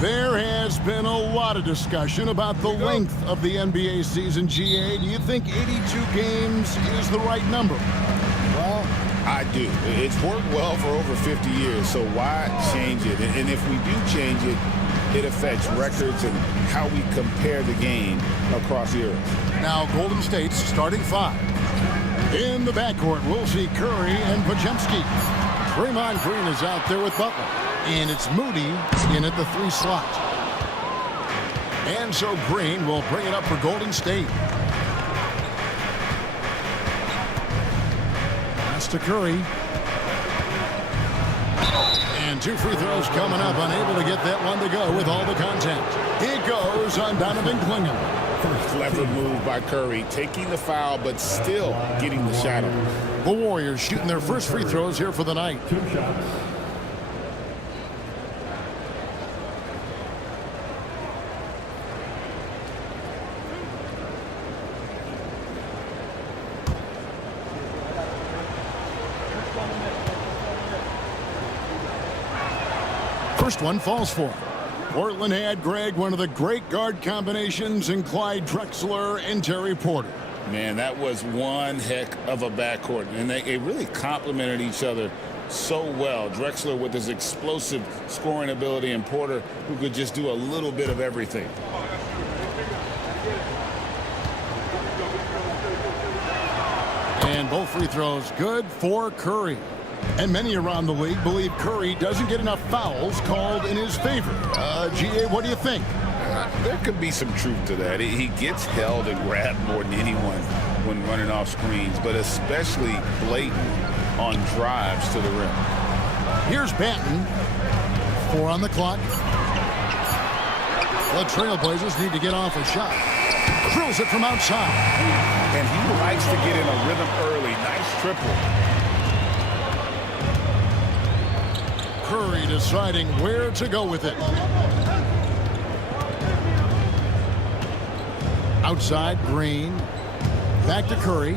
There has been a lot of discussion about the length of the NBA season, GA. Do you think 82 games is the right number? Well, I do. It's worked well for over 50 years, so why change it? And if we do change it, it affects records and how we compare the game across eras. Now, Golden State's starting five. In the backcourt, we'll see Curry and Podziemski. Draymond Green is out there with Butler. And it's Moody in at the 3 slot. And so Green will bring it up for Golden State. Pass to Curry. And 2 free throws coming up, unable to get that one to go with all the contact. It goes on Donovan Klingham. Clever move by Curry, taking the foul, but still getting the shot on. The Warriors shooting their first free throws here for the night. 2 shots. First one falls for him. Portland had, Greg, one of the great guard combinations in Clyde Drexler and Terry Porter. Man, that was one heck of a backcourt, and they really complemented each other so well. Drexler with his explosive scoring ability, and Porter who could just do a little bit of everything. And both free throws good for Curry. And many around the league believe Curry doesn't get enough fouls called in his favor. GA, what do you think? There could be some truth to that. He gets held and grabbed more than anyone when running off screens, but especially blatant on drives to the rim. Here's Banton. 4 on the clock. The Trailblazers need to get off a shot. Drills it from outside. And he likes to get in a rhythm early. Nice triple. Curry deciding where to go with it. Outside, Green. Back to Curry.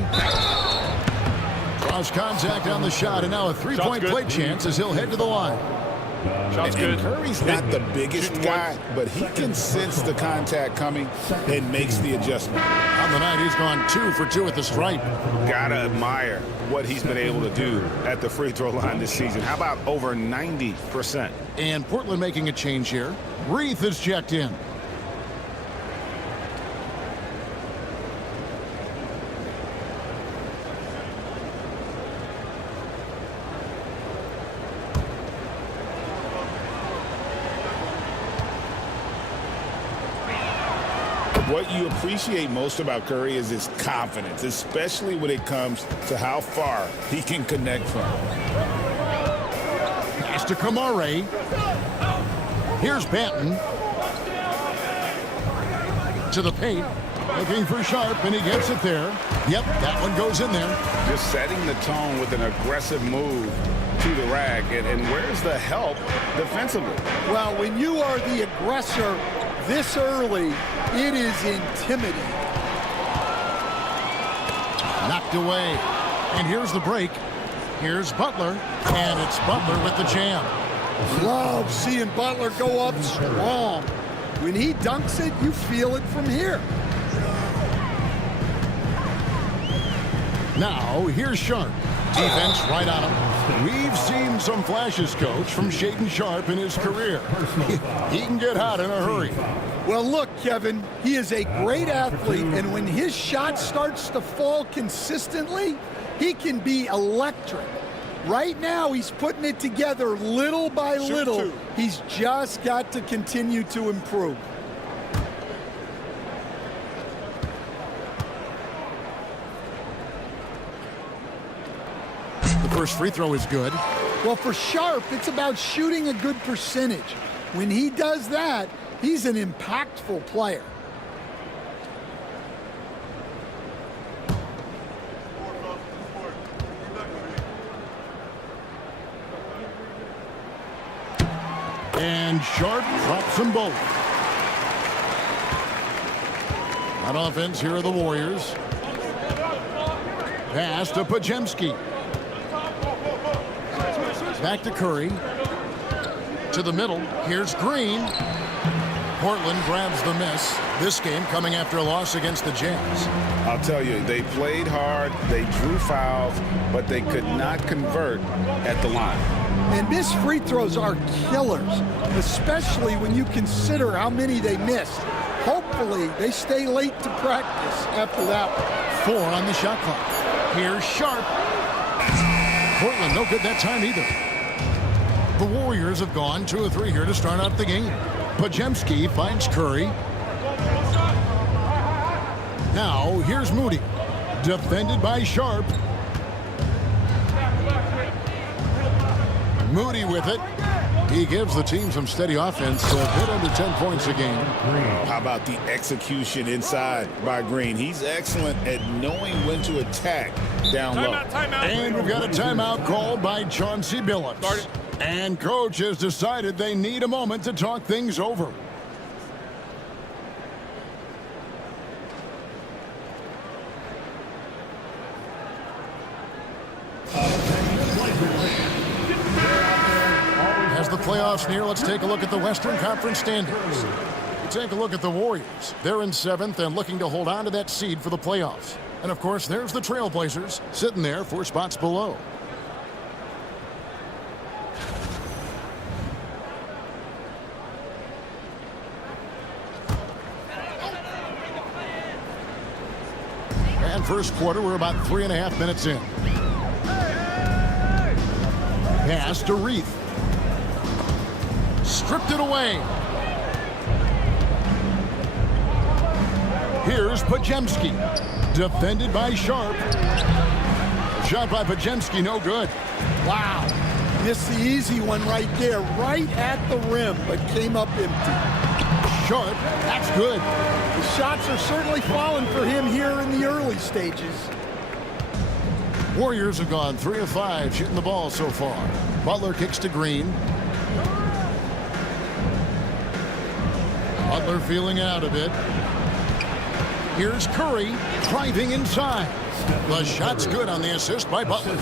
Draws contact on the shot, and now a three-point play chance as he'll head to the line. Shot's good. Curry's not the biggest guy, but he can sense the contact coming and makes the adjustment. On the night, he's gone 2 for 2 at the stripe. Gotta admire what he's been able to do at the free throw line this season. How about over 90%? And Portland making a change here. Reith is checked in. What you appreciate most about Curry is his confidence, especially when it comes to how far he can connect from. Pass to Kamare. Here's Banton. To the paint. Looking for Sharp, and he gets it there. Yep, that one goes in there. Just setting the tone with an aggressive move to the rack. And where's the help defensively? Well, when you are the aggressor this early, it is intimidating. Knocked away. And here's the break. Here's Butler. And it's Butler with the jam. Love seeing Butler go up strong. When he dunks it, you feel it from here. Now, here's Sharp. Defense right on him. We've seen some flashes, Coach, from Shaedon Sharp in his career. He can get hot in a hurry. Well, look, Kevin, he is a great athlete, and when his shot starts to fall consistently, he can be electric. Right now, he's putting it together little by little. He's just got to continue to improve. The first free throw is good. Well, for Sharp, it's about shooting a good percentage. When he does that, he's an impactful player. And Sharp drops them both. On offense, here are the Warriors. Pass to Podziemski. Back to Curry. To the middle. Here's Green. Portland grabs the miss. This game coming after a loss against the Jazz. I'll tell you, they played hard, they drew fouls, but they could not convert at the line. And missed free throws are killers, especially when you consider how many they missed. Hopefully, they stay late to practice after that one. 4 on the shot clock. Here's Sharp. Portland no good that time either. The Warriors have gone 2 of 3 here to start out the game. Podziemski finds Curry. Now here's Moody. Defended by Sharp. Moody with it. He gives the team some steady offense, a bit under 10 points a game. How about the execution inside by Green? He's excellent at knowing when to attack down low. Timeout. And we've got a timeout called by Chauncey Billups. And coach has decided they need a moment to talk things over. As the playoffs near, let's take a look at the Western Conference standings. Take a look at the Warriors. They're in 7th and looking to hold on to that seed for the playoffs. And of course, there's the Trailblazers sitting there 4 spots below. And first quarter, we're about 3.5 minutes in. Pass to Reith. Stripped it away. Here's Podziemski. Defended by Sharp. Shot by Podziemski, no good. Wow. Missed the easy one right there, right at the rim, but came up empty. Sharp, that's good. The shots are certainly falling for him here in the early stages. Warriors have gone 3 of 5 shooting the ball so far. Butler kicks to Green. Butler feeling out a bit. Here's Curry driving inside. The shot's good on the assist by Butler.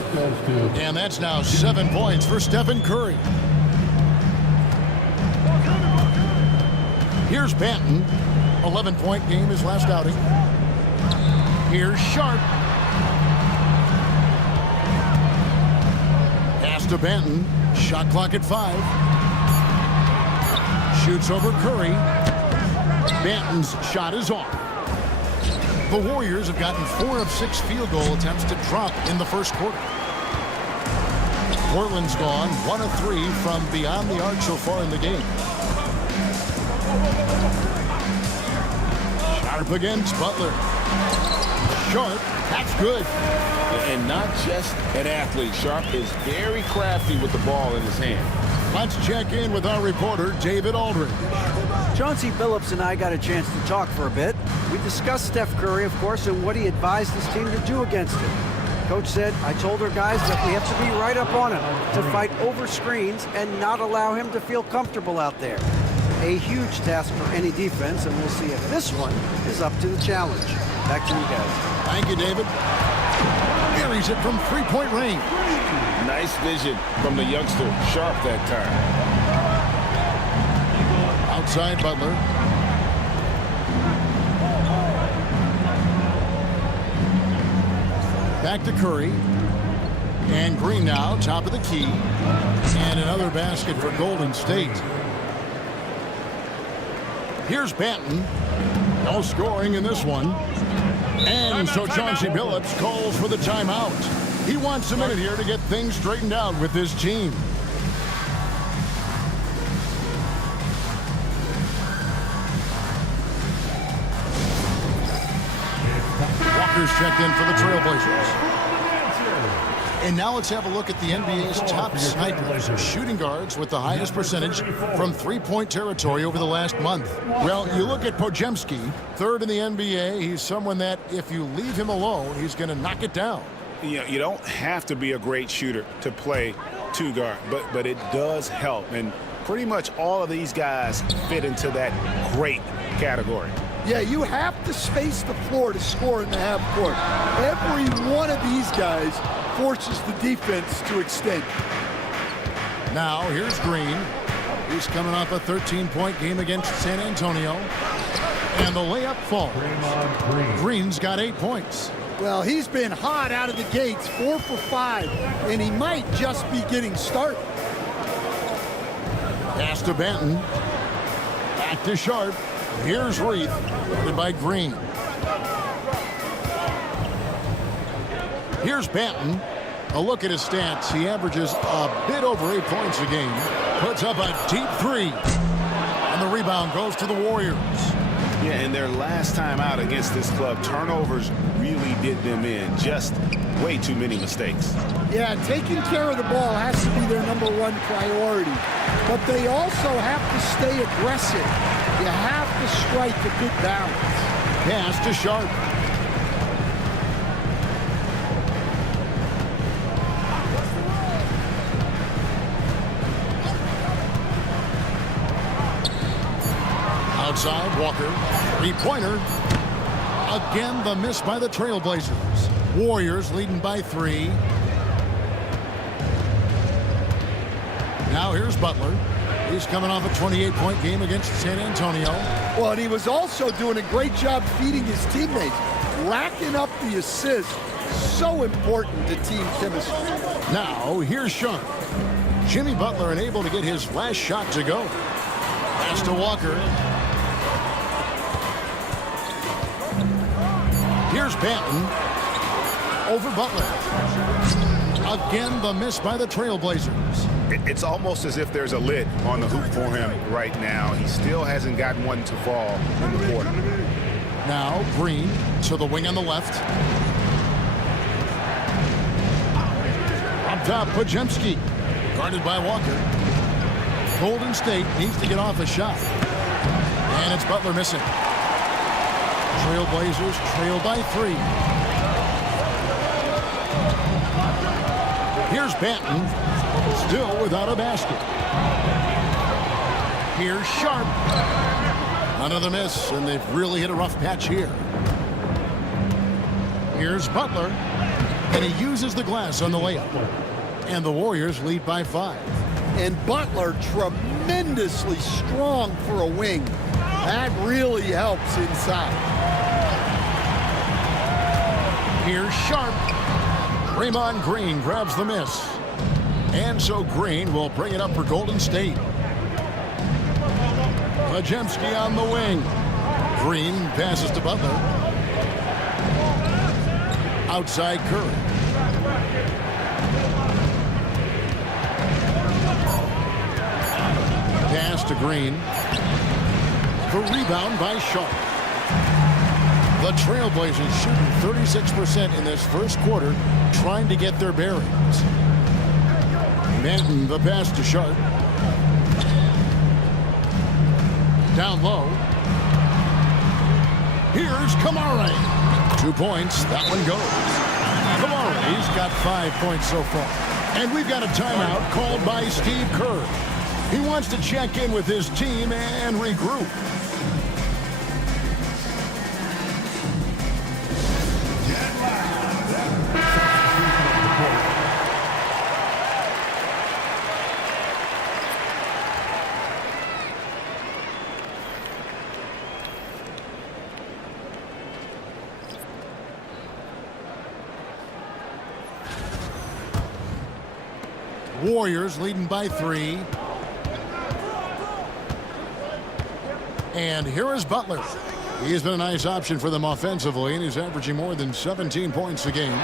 And that's now 7 points for Stephen Curry. Here's Banton. 11-point game his last outing. Here's Sharp. Pass to Banton. Shot clock at 5. Shoots over Curry. Banton's shot is off. The Warriors have gotten 4 of 6 field goal attempts to drop in the first quarter. Portland's gone 1 of 3 from beyond the arc so far in the game. Sharp against Butler. Sharp, that's good. And not just an athlete. Sharp is very crafty with the ball in his hand. Let's check in with our reporter, David Aldridge. Chauncey Billups and I got a chance to talk for a bit. We discussed Steph Curry, of course, and what he advised his team to do against him. Coach said, I told our guys that we have to be right up on him, to fight over screens and not allow him to feel comfortable out there. A huge task for any defense, and we'll see if this one is up to the challenge. Back to you guys. Thank you, David. Buries it from 3-point range. Nice vision from the youngster, Sharp, that time. Outside Butler. Back to Curry. And Green now, top of the key. And another basket for Golden State. Here's Banton. No scoring in this one. And so Chauncey Billups calls for the timeout. He wants a minute here to get things straightened out with his team. Walker's checked in for the Trailblazers. And now let's have a look at the NBA's top snipers, shooting guards with the highest percentage from 3-point territory over the last month. Well, you look at Podziemski, 3rd in the NBA. He's someone that if you leave him alone, he's going to knock it down. You don't have to be a great shooter to play 2 guard, but it does help. And pretty much all of these guys fit into that great category. Yeah, you have to space the floor to score in the half court. Every one of these guys forces the defense to extend. Now, here's Green. He's coming off a 13-point game against San Antonio. And the layup falls. Green's got 8 points. Well, he's been hot out of the gates, 4 for 5, and he might just be getting started. Pass to Benton. Back to Sharp. Here's Reith, guarded by Green. Here's Benton. A look at his stats. He averages a bit over 8 points a game. Puts up a deep three. And the rebound goes to the Warriors. Yeah, and their last time out against this club, turnovers really did them in. Just way too many mistakes. Yeah, taking care of the ball has to be their #1 priority. But they also have to stay aggressive. You have to strike a good balance. Pass to Sharp. Outside, Walker. Three-pointer. Again, the miss by the Trailblazers. Warriors leading by 3. Now here's Butler. He's coming off a 28-point game against San Antonio. Well, and he was also doing a great job feeding his teammates, racking up the assists. So important to team chemistry. Now here's Sharp. Jimmy Butler unable to get his last shot to go. Pass to Walker. Here's Benton. Over Butler. Again, the miss by the Trailblazers. It's almost as if there's a lid on the hoop for him right now. He still hasn't gotten one to fall in the quarter. Now Green to the wing on the left. Up top, Pajemski. Guarded by Walker. Golden State needs to get off a shot. And it's Butler missing. Trailblazers trail by 3. Here's Benton. Still without a basket. Here's Sharp. Another miss, and they've really hit a rough patch here. Here's Butler. And he uses the glass on the layup. And the Warriors lead by 5. And Butler tremendously strong for a wing. That really helps inside. Here's Sharp. Draymond Green grabs the miss. And so Green will bring it up for Golden State. Pajemski on the wing. Green passes to Butler. Outside Curry. Pass to Green. The rebound by Sharp. The Trailblazers shooting 36% in this first quarter, trying to get their bearings. Benton, the pass to Sharp. Down low. Here's Kamara. 2 points. That one goes. Kamara, he's got 5 points so far. And we've got a timeout called by Steve Kerr. He wants to check in with his team and regroup. Warriors leading by 3. And here is Butler. He's been a nice option for them offensively, and he's averaging more than 17 points a game.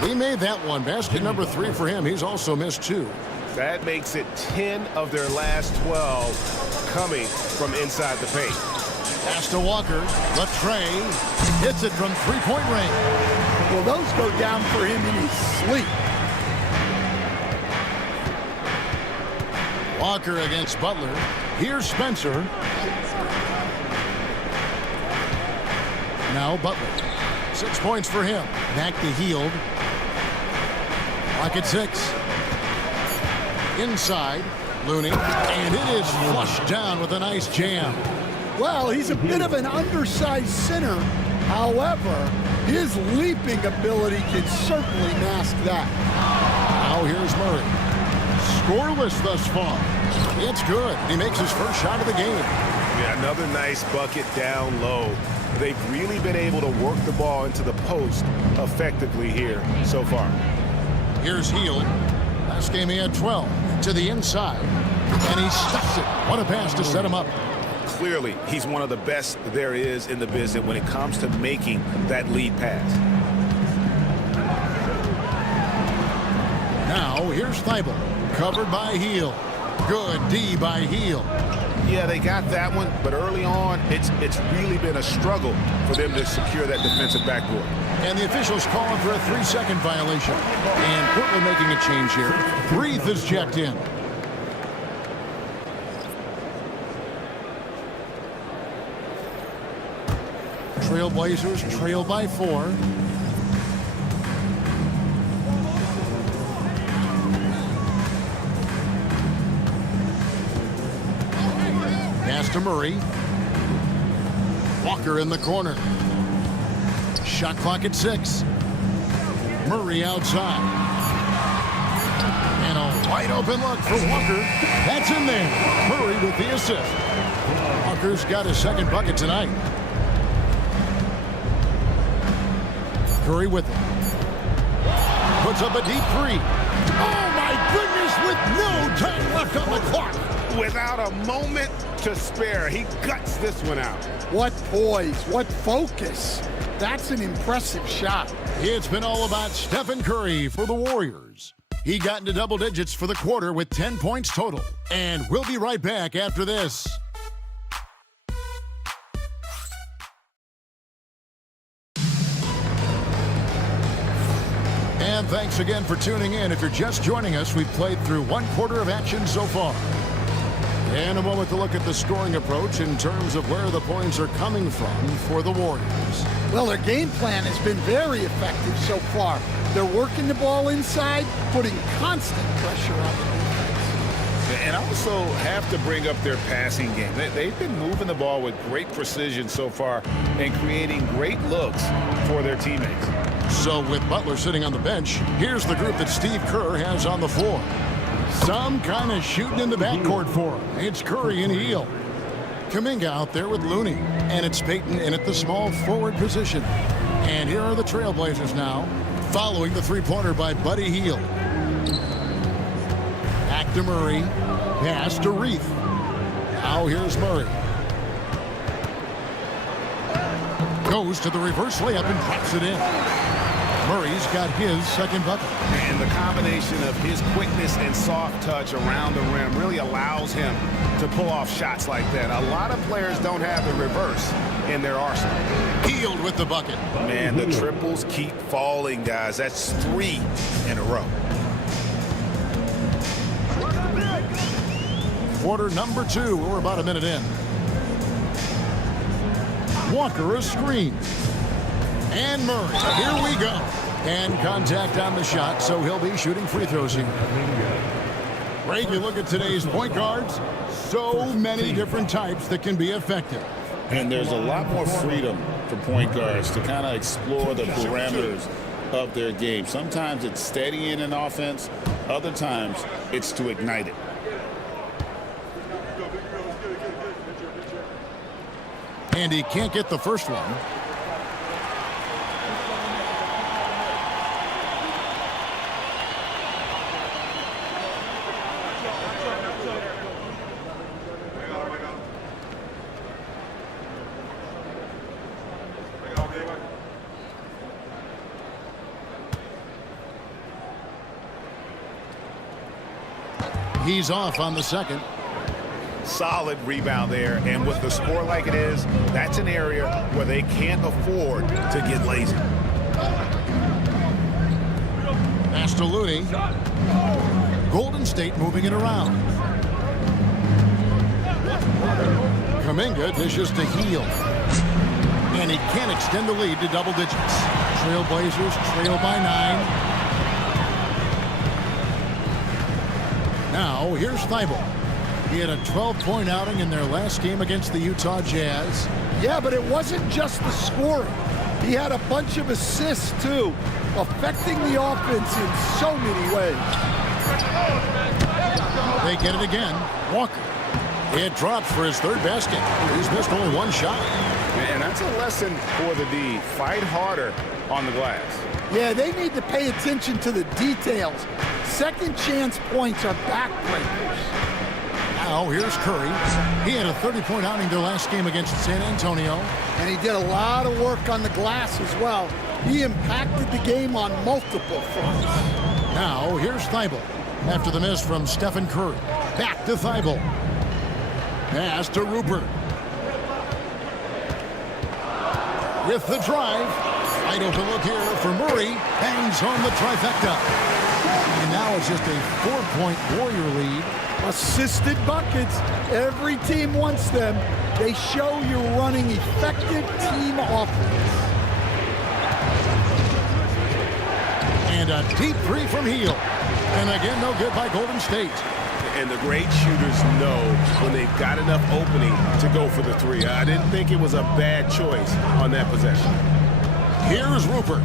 He made that one. Basket number 3 for him. He's also missed 2. That makes it 10 of their last 12 coming from inside the paint. Pass to Walker. The tray. Hits it from 3-point range. Well, those go down for him in his sleep. Walker against Butler. Here's Spencer. Now Butler. 6 points for him. Back to Hield. Clock at 6. Inside. Looney. And it is flushed down with a nice jam. Well, he's a bit of an undersized center. However, his leaping ability can certainly mask that. Now here's Murray. scoreless thus far. It's good. He makes his first shot of the game. Yeah, another nice bucket down low. They've really been able to work the ball into the post effectively here so far. Here's Hield. Last game he had 12 to the inside, and he stuffs it. What a pass to set him up. Clearly, he's one of the best there is in the business when it comes to making that lead pass. Now, here's Thibault, covered by Hield. Good D by Hield. Yeah, they got that one, but early on, it's really been a struggle for them to secure that defensive backboard. And the officials calling for a 3-second violation. And Portland making a change here. Reith is checked in. Trailblazers trail by 4. Pass to Murray. Walker in the corner. Shot clock at 6. Murray outside. And a wide open look for Walker. That's in there. Murray with the assist. Walker's got his second bucket tonight. Curry with it. Puts up a deep 3. Oh my goodness, with no time left on the clock. Without a moment to spare, he guts this one out. What poise, what focus. That's an impressive shot. It's been all about Stephen Curry for the Warriors. He got into double digits for the quarter with 10 points total. And we'll be right back after this. And thanks again for tuning in. If you're just joining us, we've played through one quarter of action so far. And a moment to look at the scoring approach in terms of where the points are coming from for the Warriors. Well, their game plan has been very effective so far. They're working the ball inside, putting constant pressure on the defense. And also have to bring up their passing game. They've been moving the ball with great precision so far and creating great looks for their teammates. So with Butler sitting on the bench, here's the group that Steve Kerr has on the floor. Some kind of shooting in the backcourt for him. It's Curry and Hield. Kuminga out there with Looney. And it's Payton in at the small forward position. And here are the Trailblazers now, following the three-pointer by Buddy Hield. Back to Murray. Pass to Reith. Now here's Murray. Goes to the reverse layup and drops it in. Murray's got his second bucket. And the combination of his quickness and soft touch around the rim really allows him to pull off shots like that. A lot of players don't have the reverse in their arsenal. Hield with the bucket. Man, the triples keep falling, guys. That's 3 in a row. Quarter number 2. We're about a minute in. Walker a screen. And Murray. Here we go. And contact on the shot, so he'll be shooting free throws here. Greg, you look at today's point guards, so many different types that can be effective. And there's a lot more freedom for point guards to kind of explore the parameters of their game. Sometimes it's steadying an offense. Other times it's to ignite it. And he can't get the first one. He's off on the second. Solid rebound there, and with the score like it is, that's an area where they can't afford to get lazy. Pass to Looney. Golden State moving it around. Kuminga dishes to Hield. And he can't extend the lead to double digits. Trailblazers trail by 9. Now, here's Thibault. He had a 12-point outing in their last game against the Utah Jazz. Yeah, but it wasn't just the scoring. He had a bunch of assists, too, affecting the offense in so many ways. They get it again. Walker. It drops for his third basket. He's missed only one shot. And that's a lesson for the D. Fight harder on the glass. Yeah, they need to pay attention to the details. Second chance points are backbreakers. Now here's Curry. He had a 30-point outing their last game against San Antonio. And he did a lot of work on the glass as well. He impacted the game on multiple fronts. Now here's Thibault. After the miss from Stephen Curry. Back to Thibault. Pass to Rupert. With the drive. Wide open look here for Murray. Bangs home the trifecta. And now it's just a 4-point Warrior lead. Assisted buckets. Every team wants them. They show you're running effective team offense. And a deep three from Hield. And again, no good by Golden State. And the great shooters know when they've got enough opening to go for the three. I didn't think it was a bad choice on that possession. Here's Rupert.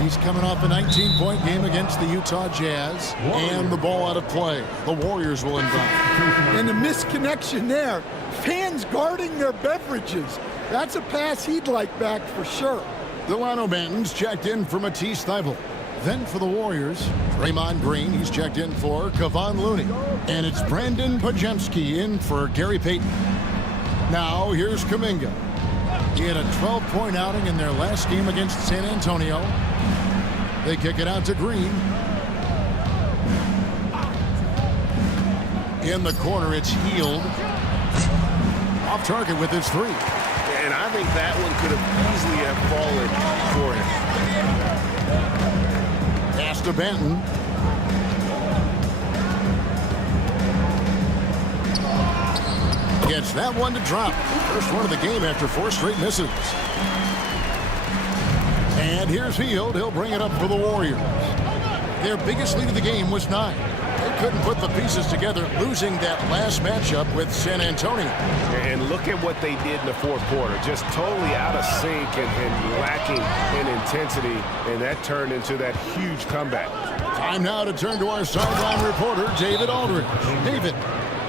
He's coming off a 19-point game against the Utah Jazz. And the ball out of play. The Warriors will inbound. And the misconnection there. Fans guarding their beverages. That's a pass he'd like back for sure. Delano Banton's checked in for Matisse Thybulle. Then for the Warriors, Draymond Green, he's checked in for Kevon Looney. And it's Brandon Pajemski in for Gary Payton. Now here's Kuminga. He had a 12-point outing in their last game against San Antonio. They kick it out to Green. In the corner, it's Hield. Off target with his three. And I think that one could have easily have fallen for him. Pass to Banton. Gets that one to drop. First one of the game after 4 straight misses. And here's Hield. He'll bring it up for the Warriors. Their biggest lead of the game was 9. They couldn't put the pieces together, losing that last matchup with San Antonio. And look at what they did in the fourth quarter. Just totally out of sync and lacking in intensity. And that turned into that huge comeback. Time now to turn to our sideline reporter, David Aldridge. David.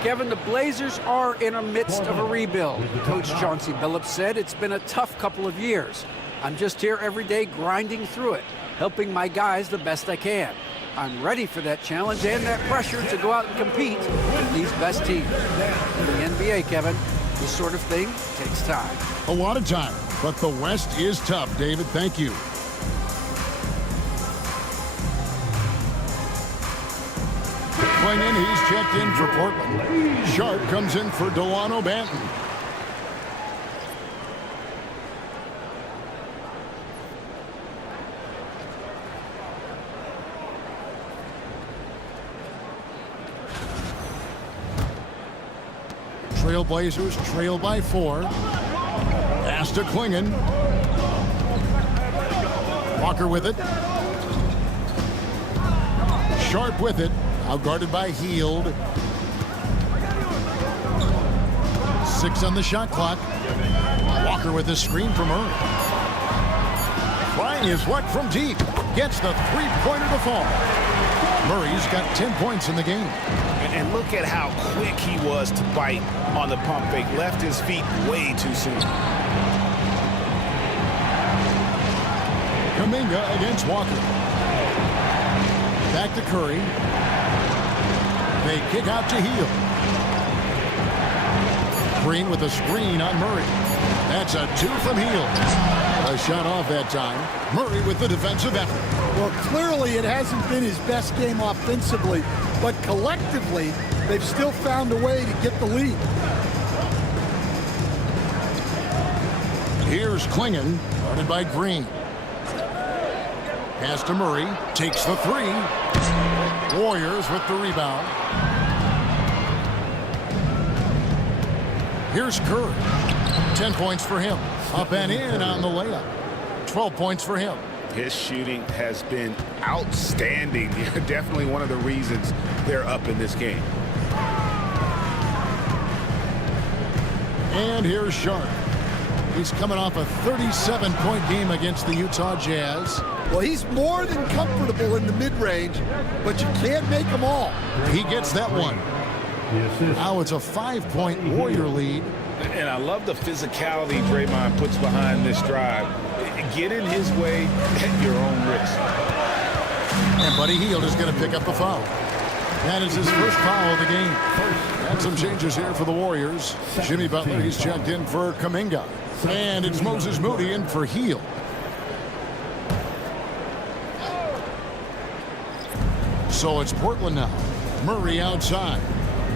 Kevin, the Blazers are in the midst of a rebuild. Coach Chauncey Billups said it's been a tough couple of years. I'm just here every day grinding through it, helping my guys the best I can. I'm ready for that challenge and that pressure to go out and compete with these best teams. In the NBA, Kevin, this sort of thing takes time. A lot of time, but the West is tough, David. Thank you. Klingon, he's checked in for Portland. Sharp comes in for Delano Banton. Trailblazers trail by 4. Pass to Klingon. Walker with it. Sharp with it. Out guarded by Hield. 6 on the shot clock. Walker with a screen from Murray. Trying his luck from deep. Gets the three-pointer to fall. Murray's got 10 points in the game. And look at how quick he was to bite on the pump fake. Left his feet way too soon. Kuminga against Walker. Back to Curry. They kick out to Hield. Green with a screen on Murray. That's a 2 from Hield. A shot off that time. Murray with the defensive effort. Well, clearly it hasn't been his best game offensively, but collectively, they've still found a way to get the lead. Here's Klingon, guarded by Green. Pass to Murray, takes the 3. Warriors with the rebound. Here's Curry. 10 points for him. Up and in on the layup. 12 points for him. His shooting has been outstanding. Definitely one of the reasons they're up in this game. And here's Sharp. He's coming off a 37-point game against the Utah Jazz. Well, he's more than comfortable in the mid-range, but you can't make them all. He gets that one. Now it's a 5-point Warrior lead. And I love the physicality Draymond puts behind this drive. Get in his way at your own risk. And Buddy Hield is going to pick up a foul. That is his first foul of the game. And some changes here for the Warriors. Jimmy Butler, he's checked in for Kuminga. And it's Moses Moody in for Hield. So it's Portland now. Murray outside.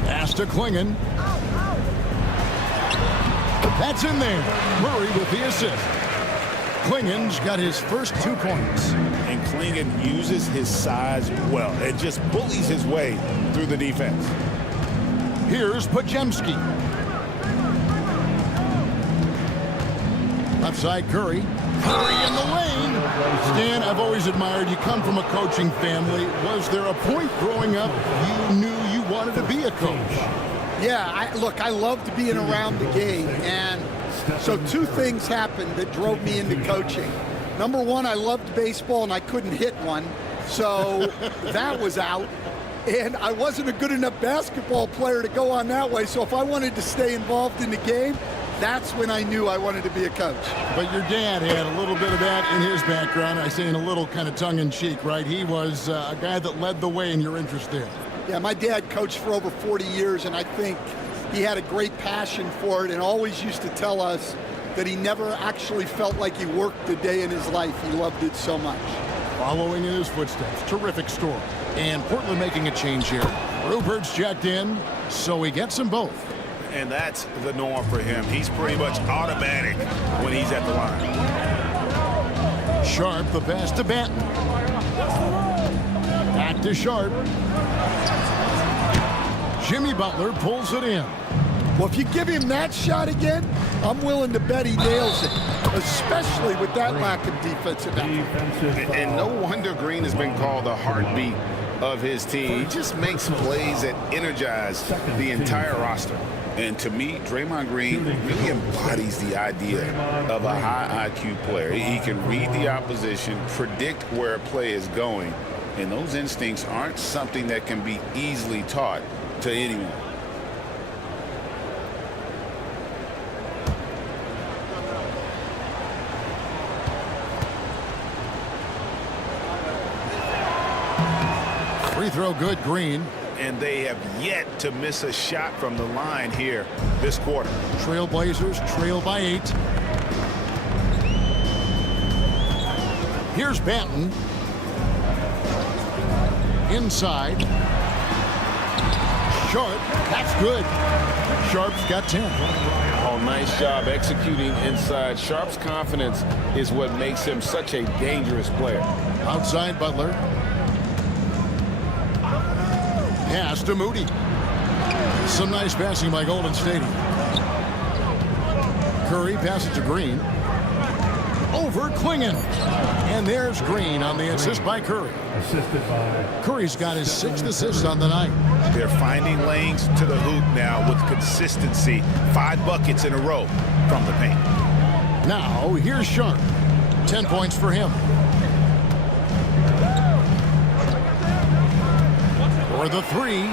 Pass to Klingon. That's in there. Murray with the assist. Klingon's got his first 2 points. And Klingon uses his size well and just bullies his way through the defense. Here's Podziemski. Left side Curry. Curry in the lane. Stan, I've always admired you come from a coaching family. Was there a point growing up you knew you wanted to be a coach? Yeah, I loved being around the game, and so 2 things happened that drove me into coaching. Number one, I loved baseball, and I couldn't hit one, so that was out. And I wasn't a good enough basketball player to go on that way, so if I wanted to stay involved in the game, that's when I knew I wanted to be a coach. But your dad had a little bit of that in his background. I say in a little kind of tongue-in-cheek, right? He was a guy that led the way in your interest there. Yeah, my dad coached for over 40 years, and I think he had a great passion for it and always used to tell us that he never actually felt like he worked a day in his life. He loved it so much. Following in his footsteps, terrific story. And Portland making a change here. Rupert's checked in, so he gets them both. And that's the norm for him. He's pretty much automatic when he's at the line. Sharp, the pass to Banton. Back to Sharp. Jimmy Butler pulls it in. Well, if you give him that shot again, I'm willing to bet he nails it, especially with that lack of defensive effort. And no wonder Green has been called the heartbeat of his team. He just makes plays that energize the entire roster. And to me, Draymond Green really embodies the idea of a high IQ player. He can read the opposition, predict where a play is going, and those instincts aren't something that can be easily taught to anyone. Free throw good, Green. And they have yet to miss a shot from the line here this quarter. Trailblazers trail by 8. Here's Banton. Inside. Sharp. That's good. Sharp's got 10. Oh, nice job executing inside. Sharp's confidence is what makes him such a dangerous player. Outside Butler. Pass to Moody. Some nice passing by Golden State. Curry passes to Green. Over Klingon. And there's Green on the assist by Curry. Curry's got his 6th assist on the night. They're finding lanes to the hoop now with consistency. 5 buckets in a row from the paint. Now, here's Sharp. 10 points for him. For the 3.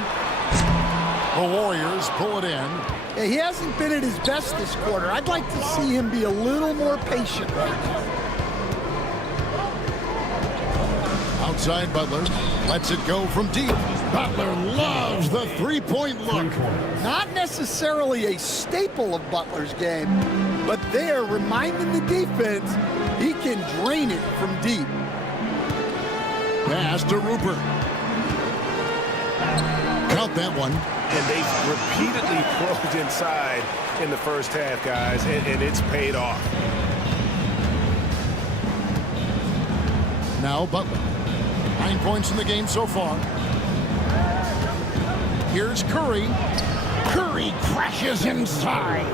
The Warriors pull it in. Yeah, he hasn't been at his best this quarter. I'd like to see him be a little more patient right now. Outside Butler. Lets it go from deep. Butler loves the 3-point look. Not necessarily a staple of Butler's game, but there, reminding the defense, he can drain it from deep. Pass to Rupert. Count that one. And they've repeatedly probed inside in the first half, guys, and it's paid off. Now Butler. 9 points in the game so far. Here's Curry. Curry crashes inside.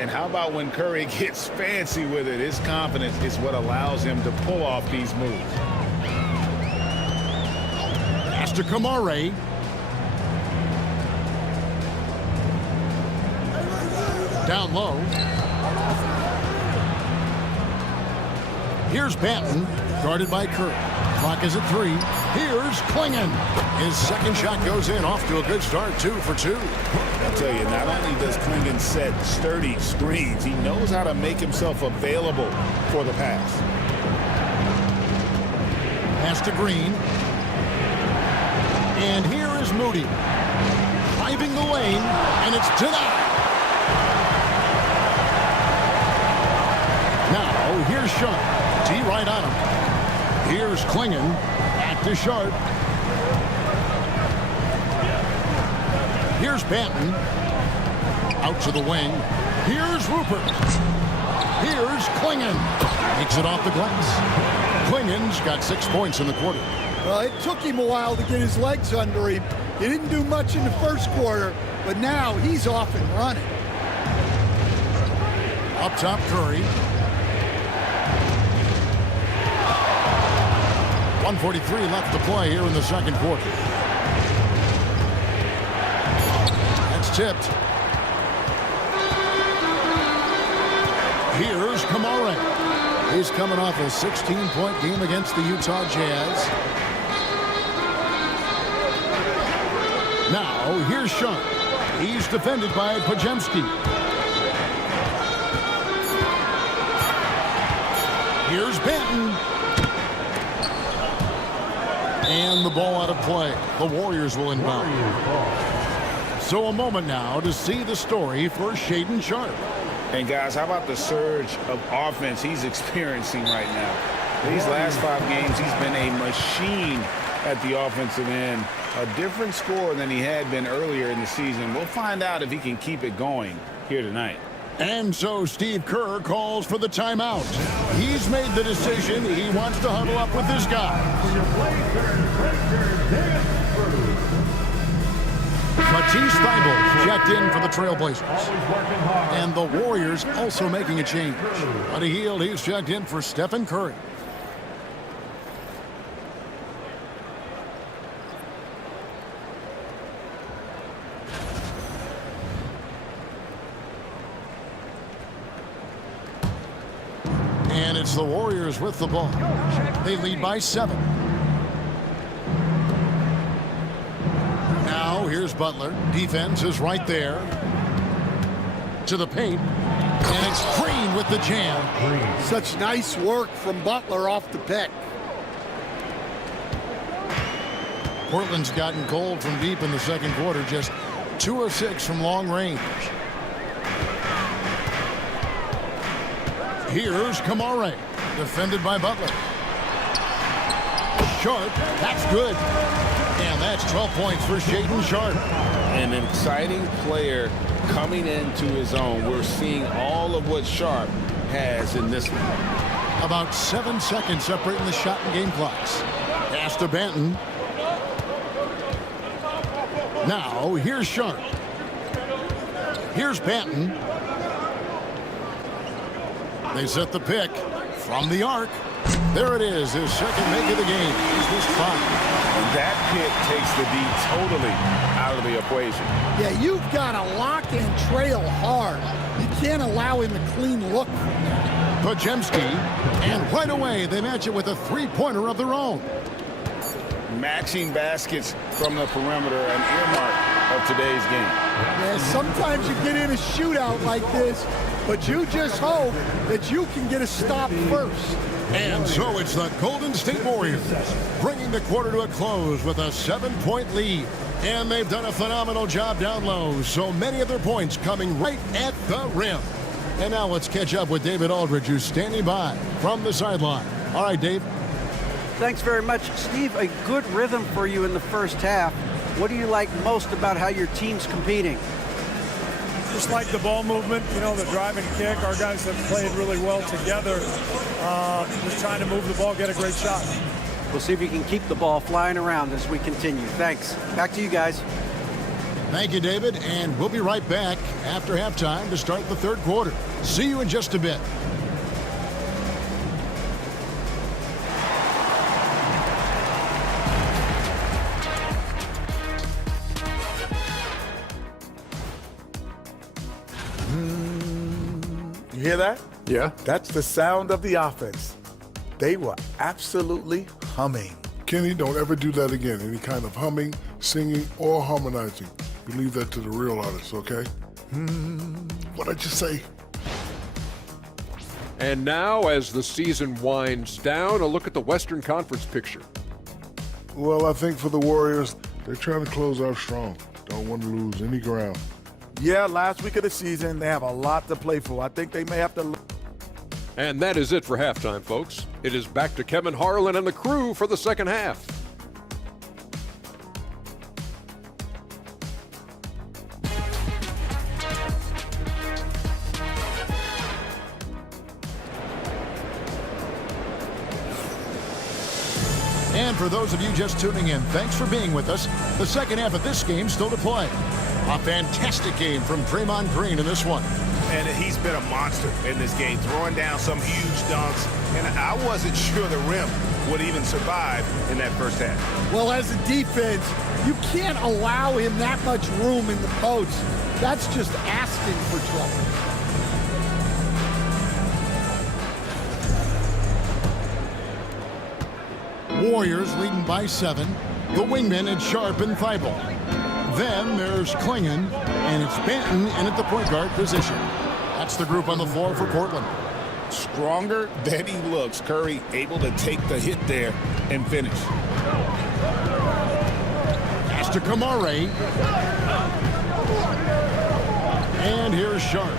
And how about when Curry gets fancy with it? His confidence is what allows him to pull off these moves. Pass to Kamare. Down low. Here's Banton, guarded by Curry. Clock is at 3. Here's Klingon. His second shot goes in, off to a good start, 2 for 2. I tell you, not only does Klingon set sturdy screens, he knows how to make himself available for the pass. Pass to Green. And here is Moody. Driving the lane, and it's denied. Now, here's Sharp. D right on him. Here's Klingon. Back to Sharp. Here's Banton. Out to the wing. Here's Rupert. Here's Klingon. Makes it off the glass. Klingon's got 6 points in the quarter. Well, it took him a while to get his legs under him. He didn't do much in the first quarter, but now he's off and running. Up top, Curry. 1:43 left to play here in the second quarter. That's tipped. Here's Kamara. He's coming off a 16-point game against the Utah Jazz. Now, here's Sharp. He's defended by Pajemski. Here's Banton. And the ball out of play. The Warriors will inbound. So a moment now to see the story for Shaedon Sharp. And guys, how about the surge of offense he's experiencing right now? These last 5 games, he's been a machine at the offensive end. A different score than he had been earlier in the season. We'll find out if he can keep it going here tonight. And so Steve Kerr calls for the timeout. He's made the decision. He wants to huddle up with his guys. Matisse Thybulle checked in for the Trailblazers. And the Warriors also making a change. Buddy Hield, he's checked in for Stephen Curry. And it's the Warriors with the ball. They lead by 7. Now here's Butler. Defense is right there. To the paint. And it's Green with the jam. Such nice work from Butler off the pick. Portland's gotten cold from deep in the second quarter. Just 2 of 6 from long range. Here's Kamara, defended by Butler. Sharp, that's good. And that's 12 points for Shaedon Sharp. An exciting player coming into his own. We're seeing all of what Sharp has in this one. About 7 seconds separating the shot and game clocks. Pass to Banton. Now, here's Sharp. Here's Banton. They set the pick from the arc. There it is, his second make of the game. He's this 5. That pick takes the D totally out of the equation. Yeah, you've got to lock and trail hard. You can't allow him a clean look from there. Pajemski, and right away they match it with a 3-pointer of their own. Matching baskets from the perimeter, an earmark of today's game. Yeah, sometimes you get in a shootout like this, but you just hope that you can get a stop first. And so it's the Golden State Warriors bringing the quarter to a close with a 7-point lead. And they've done a phenomenal job down low, so many of their points coming right at the rim. And now let's catch up with David Aldridge, who's standing by from the sideline. All right, Dave. Thanks very much. Steve, a good rhythm for you in the first half. What do you like most about how your team's competing? Just like the ball movement, you know, the drive and kick. Our guys have played really well together. Just trying to move the ball, get a great shot. We'll see if you can keep the ball flying around as we continue. Thanks. Back to you guys. Thank you, David. And we'll be right back after halftime to start the third quarter. See you in just a bit. You hear that? Yeah. That's the sound of the offense. They were absolutely humming. Kenny, don't ever do that again. Any kind of humming, singing, or harmonizing. You leave that to the real artists, okay? What'd I just say? And now, as the season winds down, a look at the Western Conference picture. Well, I think for the Warriors, they're trying to close out strong. Don't want to lose any ground. Yeah, last week of the season, they have a lot to play for. I think they may have to... And that is it for halftime, folks. It is back to Kevin Harlan and the crew for the second half. And for those of you just tuning in, thanks for being with us. The second half of this game still to play. A fantastic game from Draymond Green in this one. And he's been a monster in this game, throwing down some huge dunks. And I wasn't sure the rim would even survive in that first half. Well, as a defense, you can't allow him that much room in the post. That's just asking for trouble. Warriors leading by 7. The wingmen at Sharp and Thibault. Then there's Klingon, and it's Benton in at the point guard position. That's the group on the floor for Portland. Stronger than he looks. Curry able to take the hit there and finish. Pass to Kamare. And here's Sharp.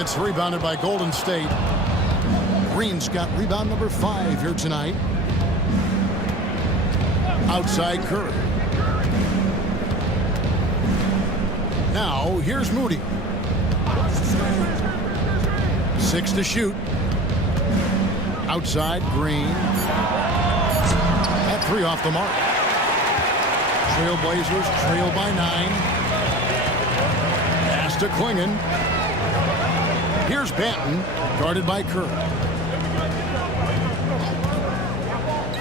It's rebounded by Golden State. Green's got rebound number 5 here tonight. Outside Curry. Now, here's Moody. 6 to shoot. Outside, Green. That 3 off the mark. Trailblazers trail by 9. Pass to Klingon. Here's Benton, guarded by Curry.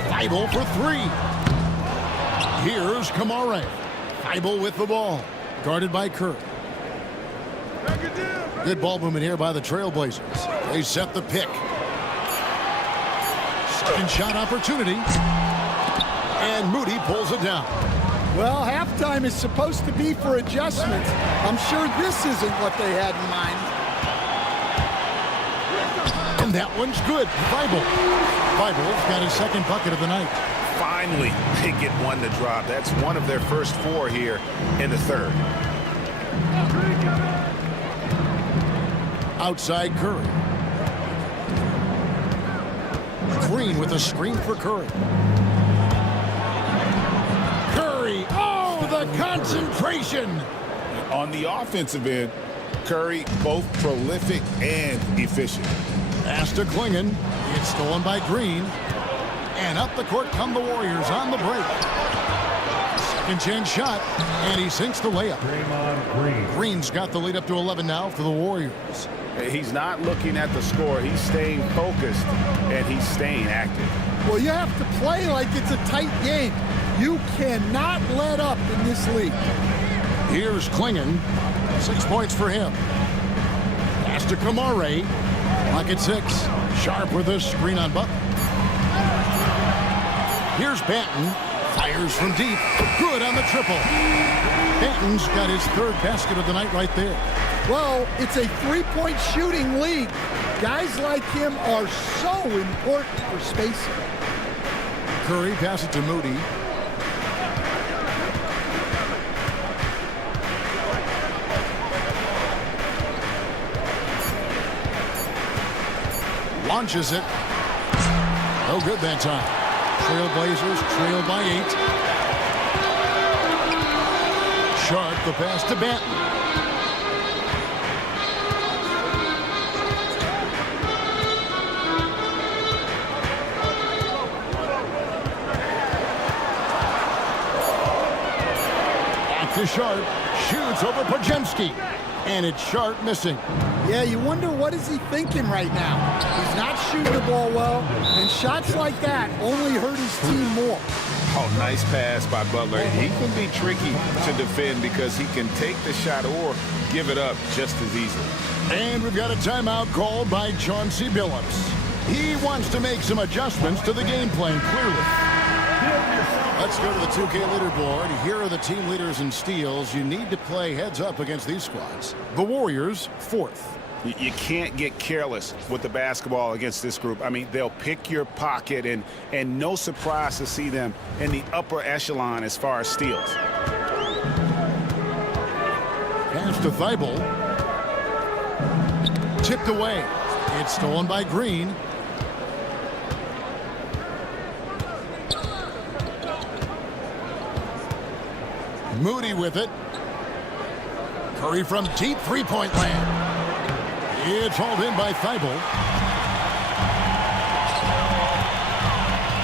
Thibault for 3. Here's Kamare. Thibault with the ball, guarded by Curry. Good ball movement here by the Trailblazers. They set the pick. Second shot opportunity. And Moody pulls it down. Well, halftime is supposed to be for adjustments. I'm sure this isn't what they had in mind. And that one's good. Thibault's got his second bucket of the night. Finally, they get one to drop. That's one of their first 4 here in the third. Outside Curry. Green with a screen for Curry. Curry, oh, the concentration. On the offensive end, Curry both prolific and efficient. Pass to Klingon. It's stolen by Green. And up the court come the Warriors on the break. Second chance shot, and he sinks the layup. Green's got the lead up to 11 now for the Warriors. He's not looking at the score. He's staying focused, and he's staying active. Well, you have to play like it's a tight game. You cannot let up in this league. Here's Klingon. 6 points for him. Pass to Kamare. Lock at 6. Sharp with a screen on Butler. Here's Benton. Fires from deep. Good on the triple. Benton's got his 3rd basket of the night right there. Well, it's a 3-point shooting league. Guys like him are so important for spacing. Curry passes it to Moody. Launches it. No good that time. Trailblazers trail by 8. Sharp the pass to Benton. Back to Sharp. Shoots over Pajemski. And it's Sharp missing. Yeah, you wonder what is he thinking right now. He's not shooting the ball well, and shots like that only hurt his team more. Oh, nice pass by Butler. He can be tricky to defend because he can take the shot or give it up just as easily. And we've got a timeout called by Chauncey Billups. He wants to make some adjustments to the game plan, clearly. Let's go to the 2K leaderboard. Here are the team leaders in steals. You need to play heads up against these squads. The Warriors, 4th. You can't get careless with the basketball against this group. I mean, they'll pick your pocket, and no surprise to see them in the upper echelon as far as steals. Pass to Thibault. Tipped away. It's stolen by Green. Moody with it. Curry from deep three-point land. It's hauled in by Thibault.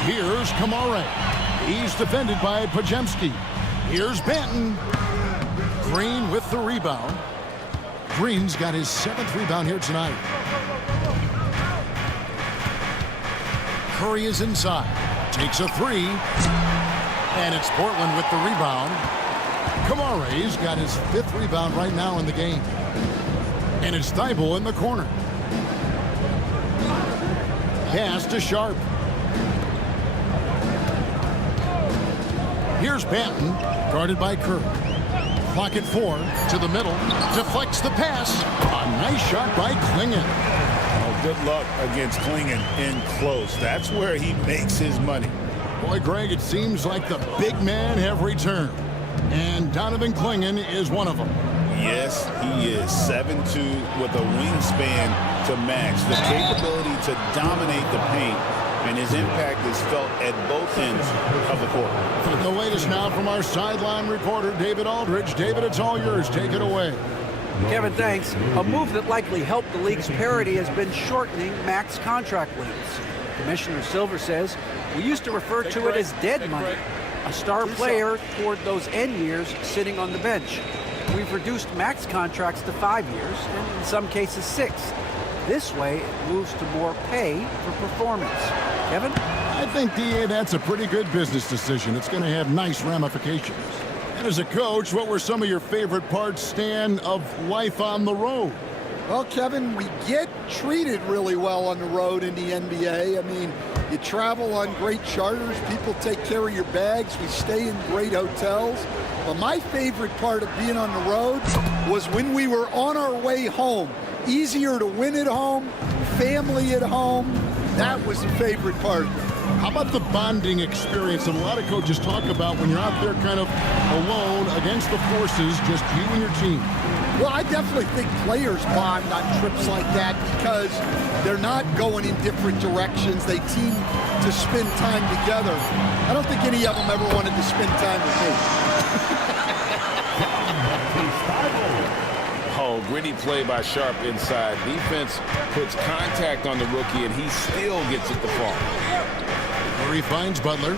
Here's Kamare. He's defended by Pajemski. Here's Banton. Green with the rebound. Green's got his 7th rebound here tonight. Curry is inside. Takes a 3. And it's Portland with the rebound. Kamare's got his 5th rebound right now in the game. And it's Thibault in the corner. Pass to Sharp. Here's Banton, guarded by Curry. Clock at 4, to the middle, deflects the pass. A nice shot by Klingon. Oh, good luck against Klingon in close. That's where he makes his money. Boy, Greg, it seems like the big men have returned. And Donovan Klingon is one of them. Yes, he is 7'2" with a wingspan to match. The capability to dominate the paint, and his impact is felt at both ends of the court. The latest now from our sideline reporter, David Aldridge. David, it's all yours. Take it away. Kevin, thanks. A move that likely helped the league's parity has been shortening max contract lengths. Commissioner Silver says, we used to refer to it as dead money, a star player toward those end years sitting on the bench. We've reduced max contracts to 5 years, and in some cases 6. This way, it moves to more pay for performance. Kevin? I think, DA, that's a pretty good business decision. It's going to have nice ramifications. And as a coach, what were some of your favorite parts, Stan, of life on the road? Well, Kevin, we get treated really well on the road in the NBA. I mean, you travel on great charters. People take care of your bags. We stay in great hotels. But my favorite part of being on the road was when we were on our way home. Easier to win at home, family at home. That was the favorite part. How about the bonding experience that a lot of coaches talk about when you're out there kind of alone against the forces, just you and your team? Well, I definitely think players bond on trips like that because they're not going in different directions. They team to spend time together. I don't think any of them ever wanted to spend time with me. Oh, gritty play by Sharp inside. Defense puts contact on the rookie, and he still gets it to fall. Murray finds Butler.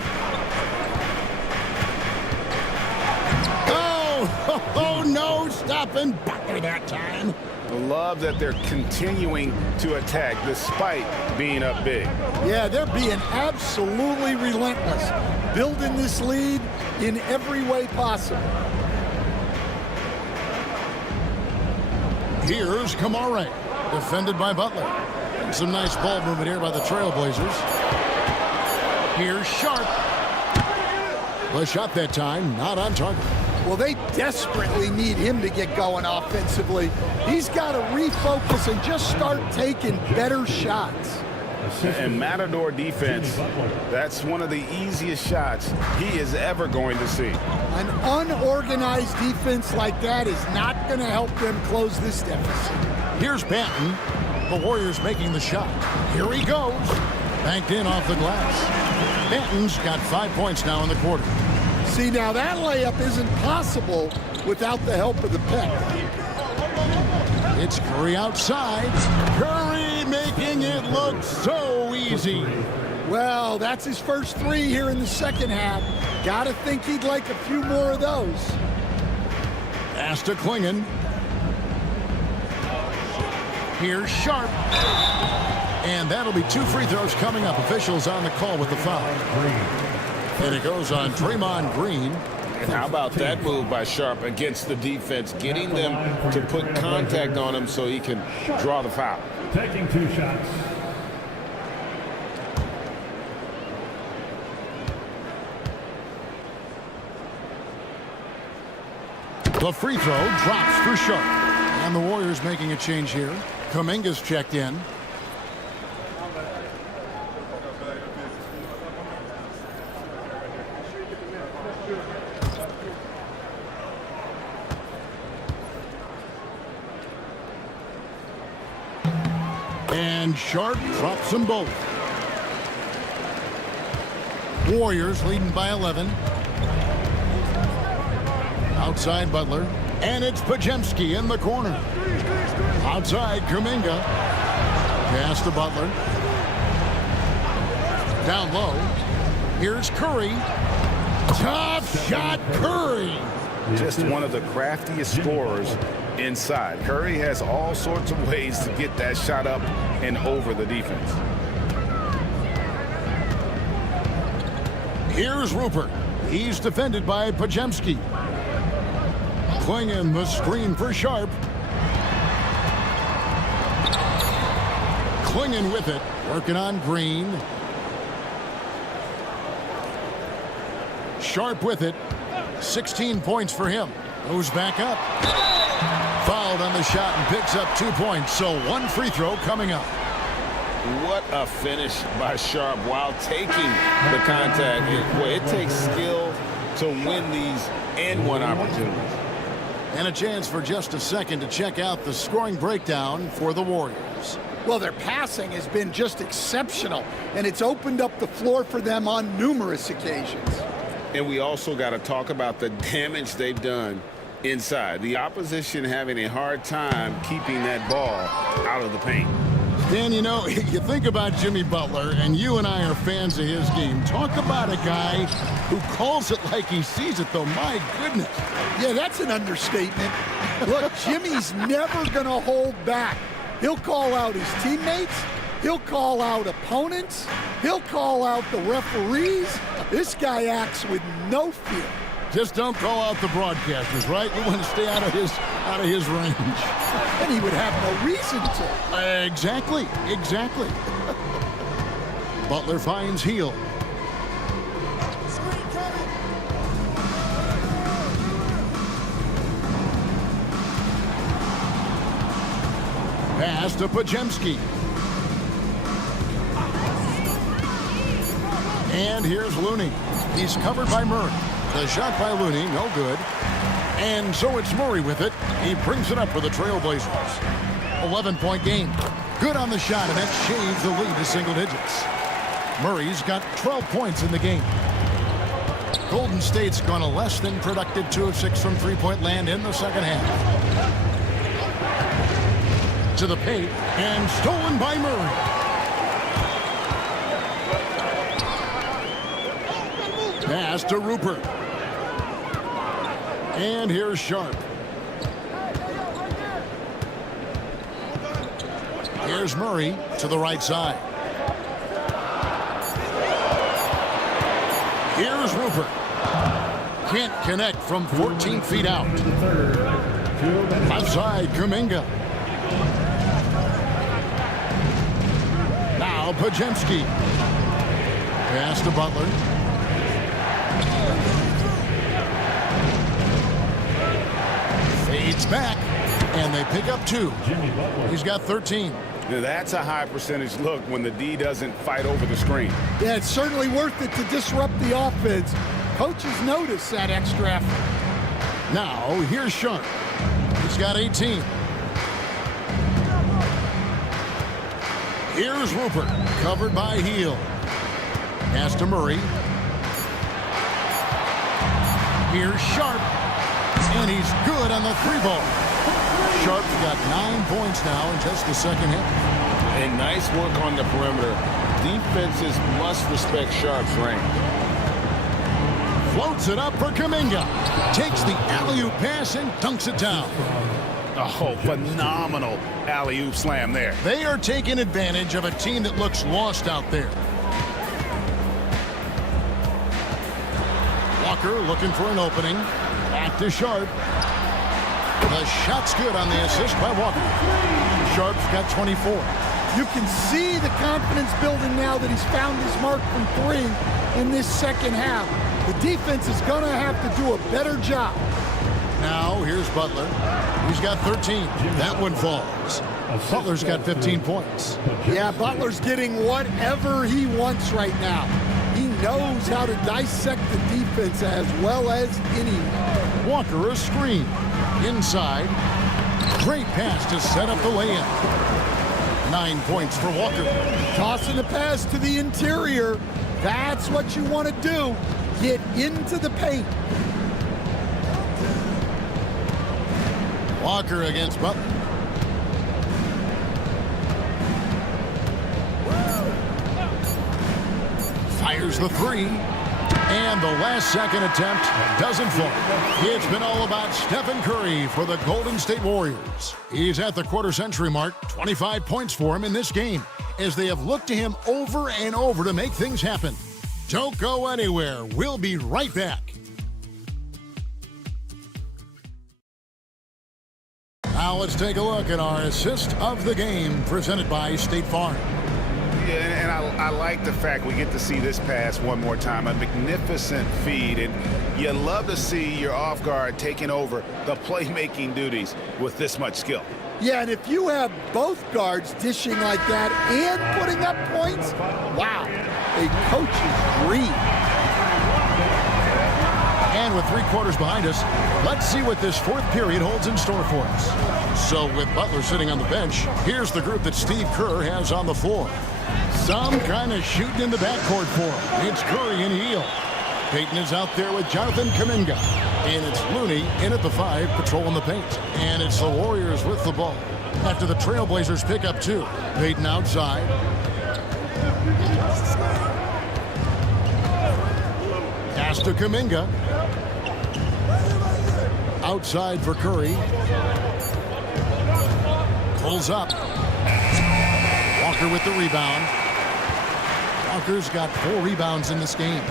Oh, no, stopping Butler that time. I love that they're continuing to attack despite being up big. Yeah, they're being absolutely relentless, building this lead in every way possible. Here's Kamare, defended by Butler. And some nice ball movement here by the Trailblazers. Here's Sharp. The shot that time, not on target. Well, they desperately need him to get going offensively. He's got to refocus and just start taking better shots. And Matador defense, that's one of the easiest shots he is ever going to see. An unorganized defense like that is not going to help them close this deficit. Here's Banton. The Warriors making the shot. Here he goes. Banked in off the glass. Banton's got 5 points now in the quarter. See, now that layup isn't possible without the help of the pick. It's Curry outside. Curry making it look so easy. Well, that's his first 3 here in the second half. Gotta think he'd like a few more of those. Pass to Klingon. Here's Sharp. And that'll be 2 free throws coming up. Officials on the call with the foul. And it goes on Draymond Green. And how about that move by Sharp against the defense, getting them to put contact on him so he can draw the foul. Taking 2 shots. The free throw drops for Sharp. And the Warriors making a change here. Kuminga's checked in. And Sharp drops them both. Warriors leading by 11. Outside Butler. And it's Pajemski in the corner. Outside Kuminga. Pass to Butler. Down low. Here's Curry. Top shot, Curry. Just one of the craftiest scorers inside. Curry has all sorts of ways to get that shot up and over the defense. Here's Rupert. He's defended by Pajemski. Clinging the screen for Sharp. Clinging with it. Working on Green. Sharp with it. 16 points for him. Goes back up. Fouled on the shot and picks up 2 points. So 1 free throw coming up. What a finish by Sharp while taking the contact. Boy, it takes skill to win these and-one opportunities. And a chance for just a second to check out the scoring breakdown for the Warriors. Well, their passing has been just exceptional, and it's opened up the floor for them on numerous occasions. And we also got to talk about the damage they've done inside. The opposition having a hard time keeping that ball out of the paint. Dan, you know, you think about Jimmy Butler, and you and I are fans of his game. Talk about a guy who calls it like he sees it, though. My goodness. Yeah, that's an understatement. Look, Jimmy's never going to hold back. He'll call out his teammates. He'll call out opponents. He'll call out the referees. This guy acts with no fear. Just don't call out the broadcasters, right? We want to stay out of his range. And he would have no reason to. Exactly. Butler finds Hield. Pass to Pajemski. And here's Looney. He's covered by Murray. The shot by Looney, no good. And so it's Murray with it. He brings it up for the Trailblazers. 11-point game. Good on the shot, and that shaves the lead to single digits. Murray's got 12 points in the game. Golden State's gone a less than productive 2 of 6 from three-point land in the second half. To the paint, and stolen by Murray. Pass to Rupert. And here's Sharp. Here's Murray to the right side. Here's Rupert. Can't connect from 14 feet out. Left side, Kuminga. Now Pajemski. Pass to Butler. Fades back, and they pick up 2. He's got 13. Now that's a high percentage look when the D doesn't fight over the screen. Yeah, it's certainly worth it to disrupt the offense. Coaches notice that extra effort. Now, here's Sharp. He's got 18. Here's Rupert, covered by Hield. Pass to Murray. Here's Sharp. And he's good on the 3-ball. Sharp's got 9 points now in just the second half. And nice work on the perimeter. Defenses must respect Sharp's range. Floats it up for Kuminga. Takes the alley-oop pass and dunks it down. Oh, phenomenal alley-oop slam there. They are taking advantage of a team that looks lost out there. Walker looking for an opening. Back to Sharp. The shot's good on the assist by Walker. Sharp's got 24. You can see the confidence building now that he's found his mark from three in this second half. The defense is going to have to do a better job. Now here's Butler. He's got 13. That one falls. Butler's got 15 points. Yeah, Butler's getting whatever he wants right now. He knows how to dissect the defense as well as anyone. Walker a screen. Inside. Great pass to set up the lay-in. 9 points for Walker. Tossing the pass to the interior. That's what you want to do. Get into the paint. Walker against Butler. Fires the three. And the last second attempt doesn't fall. It's been all about Stephen Curry for the Golden State Warriors. He's at the quarter-century mark, 25 points for him in this game, as they have looked to him over and over to make things happen. Don't go anywhere. We'll be right back. Now let's take a look at our assist of the game presented by State Farm. Yeah, and I like the fact we get to see this pass one more time. A magnificent feed, and you love to see your off guard taking over the playmaking duties with this much skill. Yeah, and if you have both guards dishing like that and putting up points, wow, a coach's dream. And with 3 quarters behind us, let's see what this fourth period holds in store for us. So with Butler sitting on the bench, here's the group that Steve Kerr has on the floor. Some kind of shooting in the backcourt for him. It's Curry and Hield. Payton is out there with Jonathan Kuminga. And it's Looney in at the 5, patrolling the paint. And it's the Warriors with the ball. After the Trailblazers pick up 2. Payton outside. Pass to Kuminga. Outside for Curry. Pulls up. Walker with the rebound. Walker's got 4 rebounds in this game.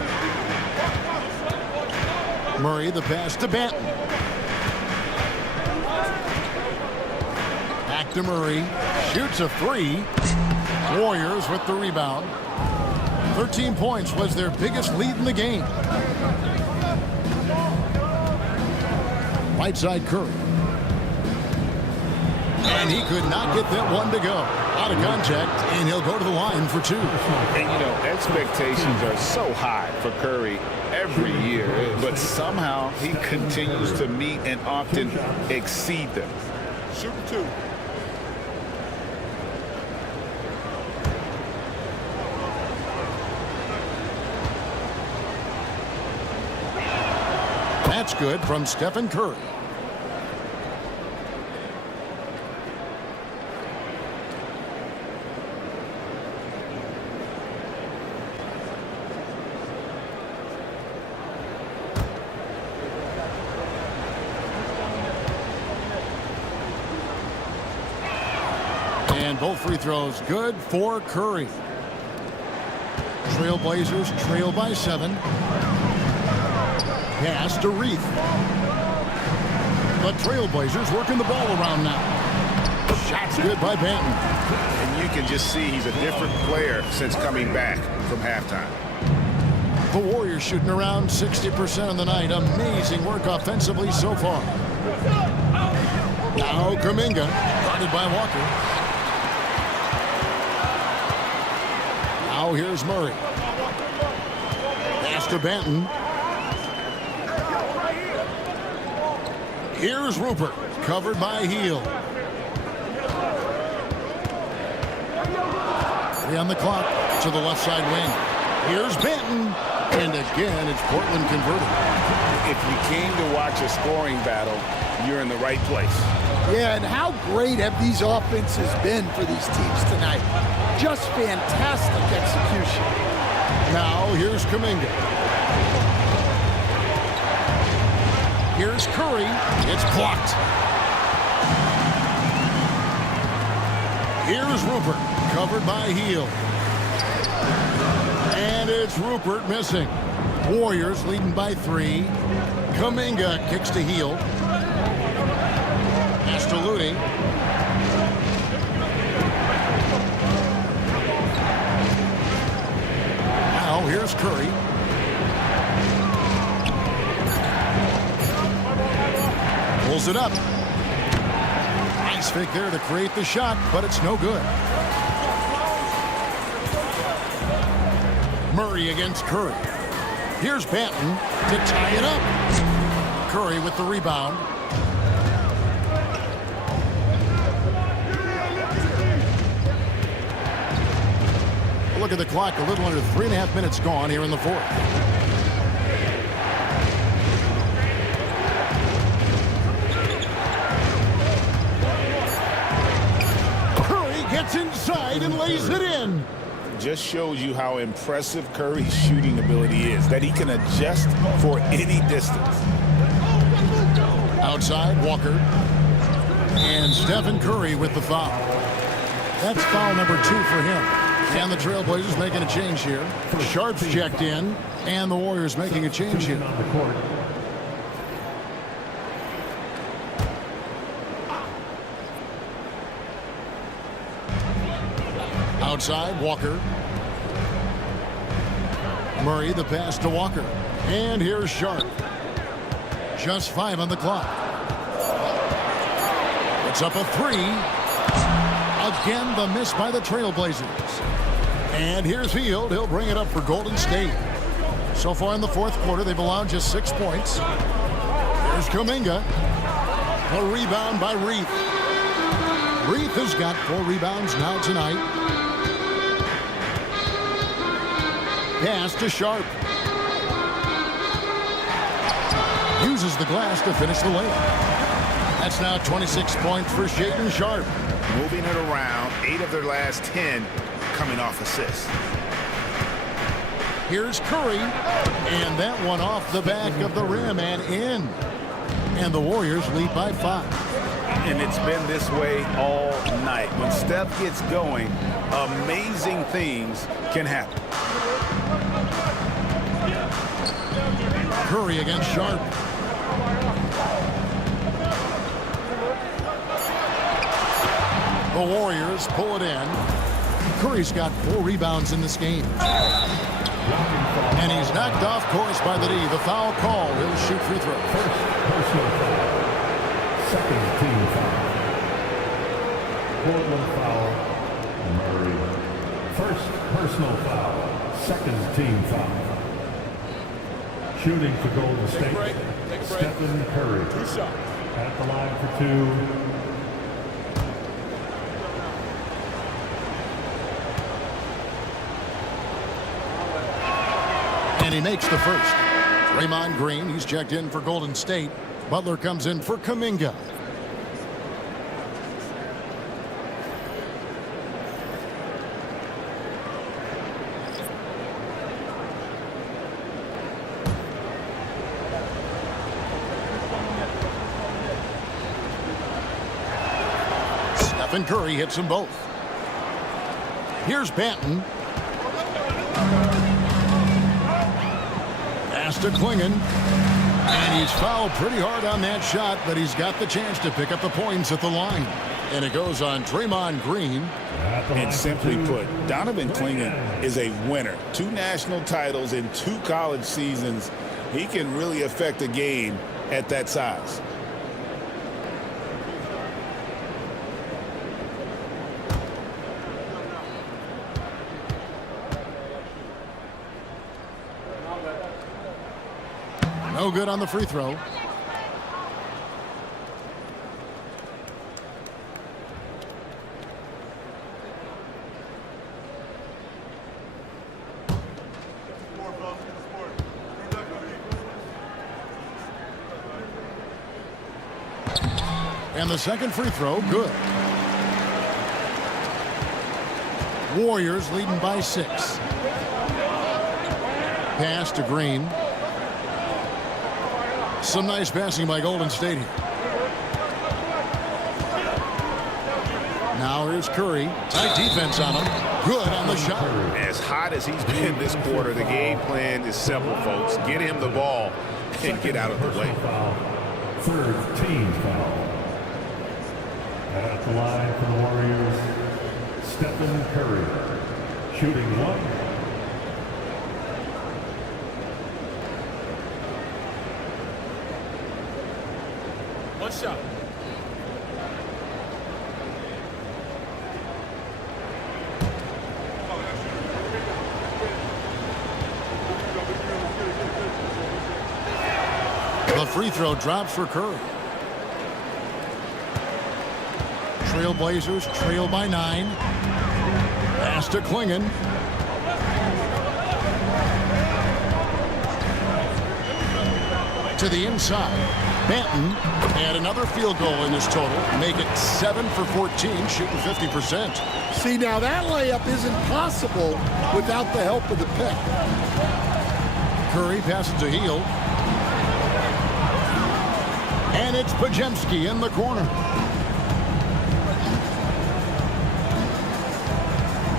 Murray the pass to Banton. Back to Murray. Shoots a 3. Warriors with the rebound. 13 points was their biggest lead in the game. Right side Curry. And he could not get that one to go. Out of contact, and he'll go to the line for 2. And, you know, expectations are so high for Curry every year, but somehow he continues to meet and often exceed them. Shoot 2. That's good from Stephen Curry. And both free throws good for Curry. Trailblazers trail by 7. Pass to Reith. The Trailblazers working the ball around now. Shot's good by Banton. And you can just see he's a different player since coming back from halftime. The Warriors shooting around 60% on the night. Amazing work offensively so far. Now Kuminga, guarded by Walker. Now here's Murray. Pass to Banton. Here's Rupert, covered by Hield. 3 on the clock to the left side wing. Here's Banton. And again, it's Portland converting. If you came to watch a scoring battle, you're in the right place. Yeah, and how great have these offenses been for these teams tonight? Just fantastic execution. Now here's Kuminga. Here's Curry. It's blocked. Here's Rupert, covered by Hield. And it's Rupert missing. Warriors leading by 3. Kuminga kicks to Heel. Pass to Looney. Now here's Curry. Pulls it up. Nice fake there to create the shot, but it's no good. Murray against Curry. Here's Banton to tie it up. Curry with the rebound. Look at the clock, a little under 3.5 minutes gone here in the fourth. Curry gets inside and lays it in. Just shows you how impressive Curry's shooting ability is, that he can adjust for any distance. Outside, Walker. And Stephen Curry with the foul. That's foul number 2 for him. And the Trailblazers making a change here. Sharp's checked in, and the Warriors making a change here. Outside, Walker. Murray, the pass to Walker. And here's Sharp. Just 5 on the clock. It's up a 3. Again, the miss by the Trailblazers. And here's Hield. He'll bring it up for Golden State. So far in the fourth quarter, they've allowed just 6 points. Here's Kuminga. A rebound by Reith. Reith has got 4 rebounds now tonight. Pass to Sharp. Uses the glass to finish the layup. That's now 26 points for Shaedon Sharp. Moving it around, 8 of their last 10 coming off assists. Here's Curry, and that one off the back of the rim and in. And the Warriors lead by 5. And it's been this way all night. When Steph gets going, amazing things can happen. Curry against Sharp. The Warriors pull it in. Curry's got 4 rebounds in this game. And he's knocked off course by the D. The foul call. He'll shoot free throw. Personal foul. Second team foul. Portland foul. Murray. First personal foul. Second team foul. Shooting for Golden State. Stephen Curry. At the line for 2. And he makes the first. Draymond Green, he's checked in for Golden State. Butler comes in for Kuminga. Stephen Curry hits them both. Here's Banton. To Klingon, and he's fouled pretty hard on that shot, but he's got the chance to pick up the points at the line. And it goes on Draymond Green. And simply put, Donovan Klingon is a winner. 2 national titles in 2 college seasons. He can really affect a game at that size. No good on the free throw. And the second free throw, good. Warriors leading by 6. Pass to Green. Some nice passing by Golden State here. Now here's Curry. Tight defense on him. Good on the shot. As hot as he's been this quarter, the game plan is simple, folks. Get him the ball and get out of the way. Foul. Third team foul. At the line for the Warriors, Stephen Curry. Shooting one. One shot. The free throw drops for Curry. Trailblazers trail by 9. Pass to Klingon. To the inside. Banton and another field goal in this total. Make it 7 for 14, shooting 50%. See, now that layup isn't possible without the help of the pick. Curry passes to Hield. And it's Pajemski in the corner.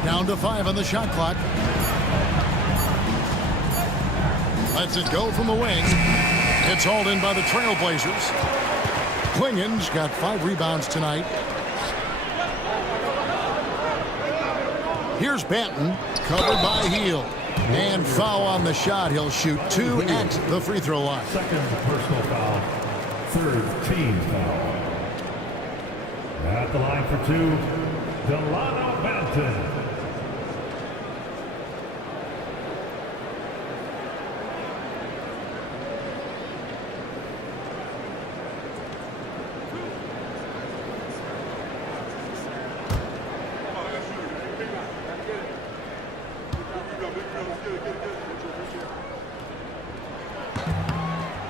Down to 5 on the shot clock. Lets it go from the wing. It's hauled in by the Trailblazers. Klingon's got 5 rebounds tonight. Here's Banton, covered by Hield. And foul on the shot. He'll shoot 2 at the free throw line. Second personal foul. Third team foul. At the line for 2, Delano Banton.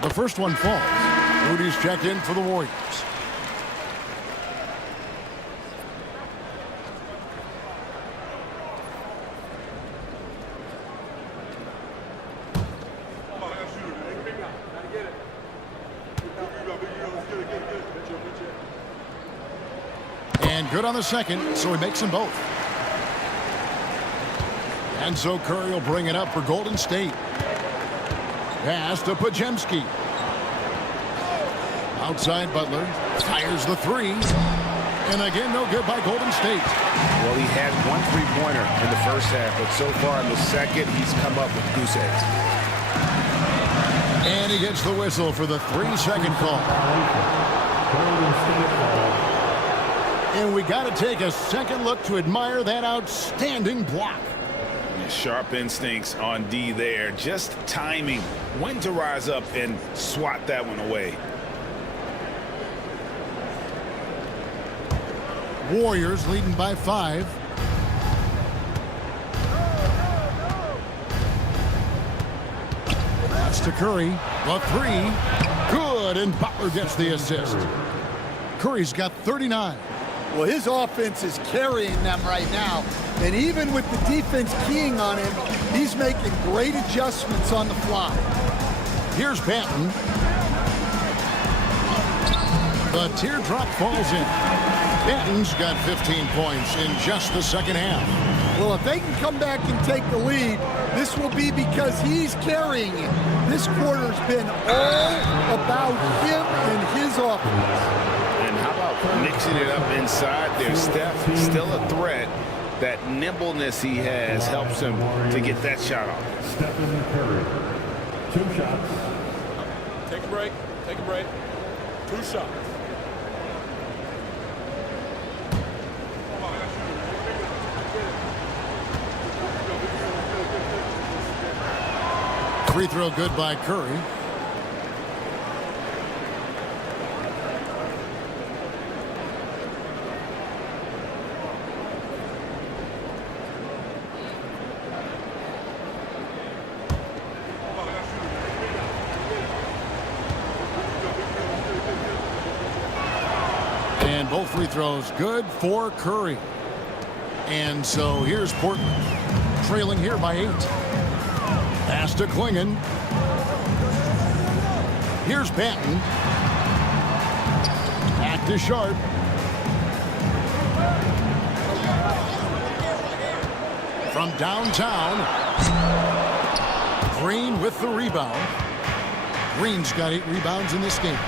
The first one falls. Rudy's checked in for the Warriors. And good on the second, so he makes them both. And so Curry will bring it up for Golden State. Pass to Pajemski. Outside Butler. Fires the 3. And again, no good by Golden State. Well, he had 1 3-pointer in the first half, but so far in the second, he's come up with goose eggs. And he gets the whistle for the 3-second call. And we got to take a second look to admire that outstanding block. Sharp instincts on D there. Just timing when to rise up and swat that one away. Warriors leading by 5. That's to Curry. The 3. Good, and Butler gets the assist. Curry's got 39. Well, his offense is carrying them right now. And even with the defense keying on him, he's making great adjustments on the fly. Here's Banton. The teardrop falls in. Banton's got 15 points in just the second half. Well, if they can come back and take the lead, this will be because he's carrying it. This quarter's been all about him and his offense. And how about mixing it up inside there? Steph, still a threat. That nimbleness he has helps him to get that shot off. Stephen Curry. 2 shots. Take a break. Take a break. 2 shots. Free throw good by Curry. And both free throws good for Curry. And so here's Portland, trailing here by 8. Pass to Klingon. Here's Banton. Back to Sharp. From downtown, Green with the rebound. Green's got 8 rebounds in this game.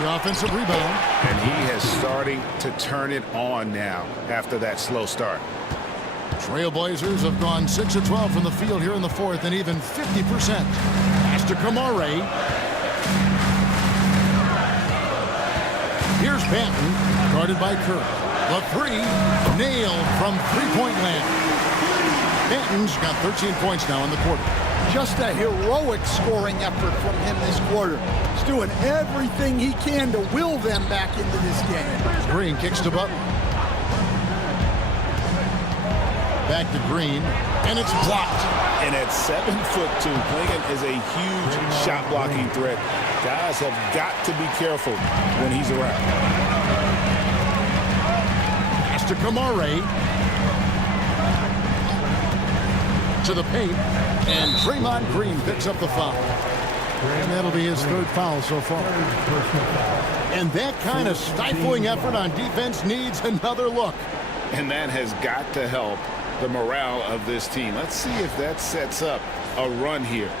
The offensive rebound. And he is starting to turn it on now after that slow start. Trailblazers have gone 6 of 12 from the field here in the fourth and even 50%. Pass to Kamare. Here's Banton, guarded by Kerr. The three, nailed from three-point land. Banton's got 13 points now in the quarter. Just a heroic scoring effort from him this quarter. He's doing everything he can to will them back into this game. Green kicks to Butler. Back to Green, and it's blocked. And at 7'2", Klingon is a huge shot blocking threat. Guys have got to be careful when he's around. Pass to Kamare. To the paint, and Draymond Green picks up the foul. And that'll be his third foul so far. And that kind of stifling effort on defense needs another look. And that has got to help the morale of this team. Let's see if that sets up a run here.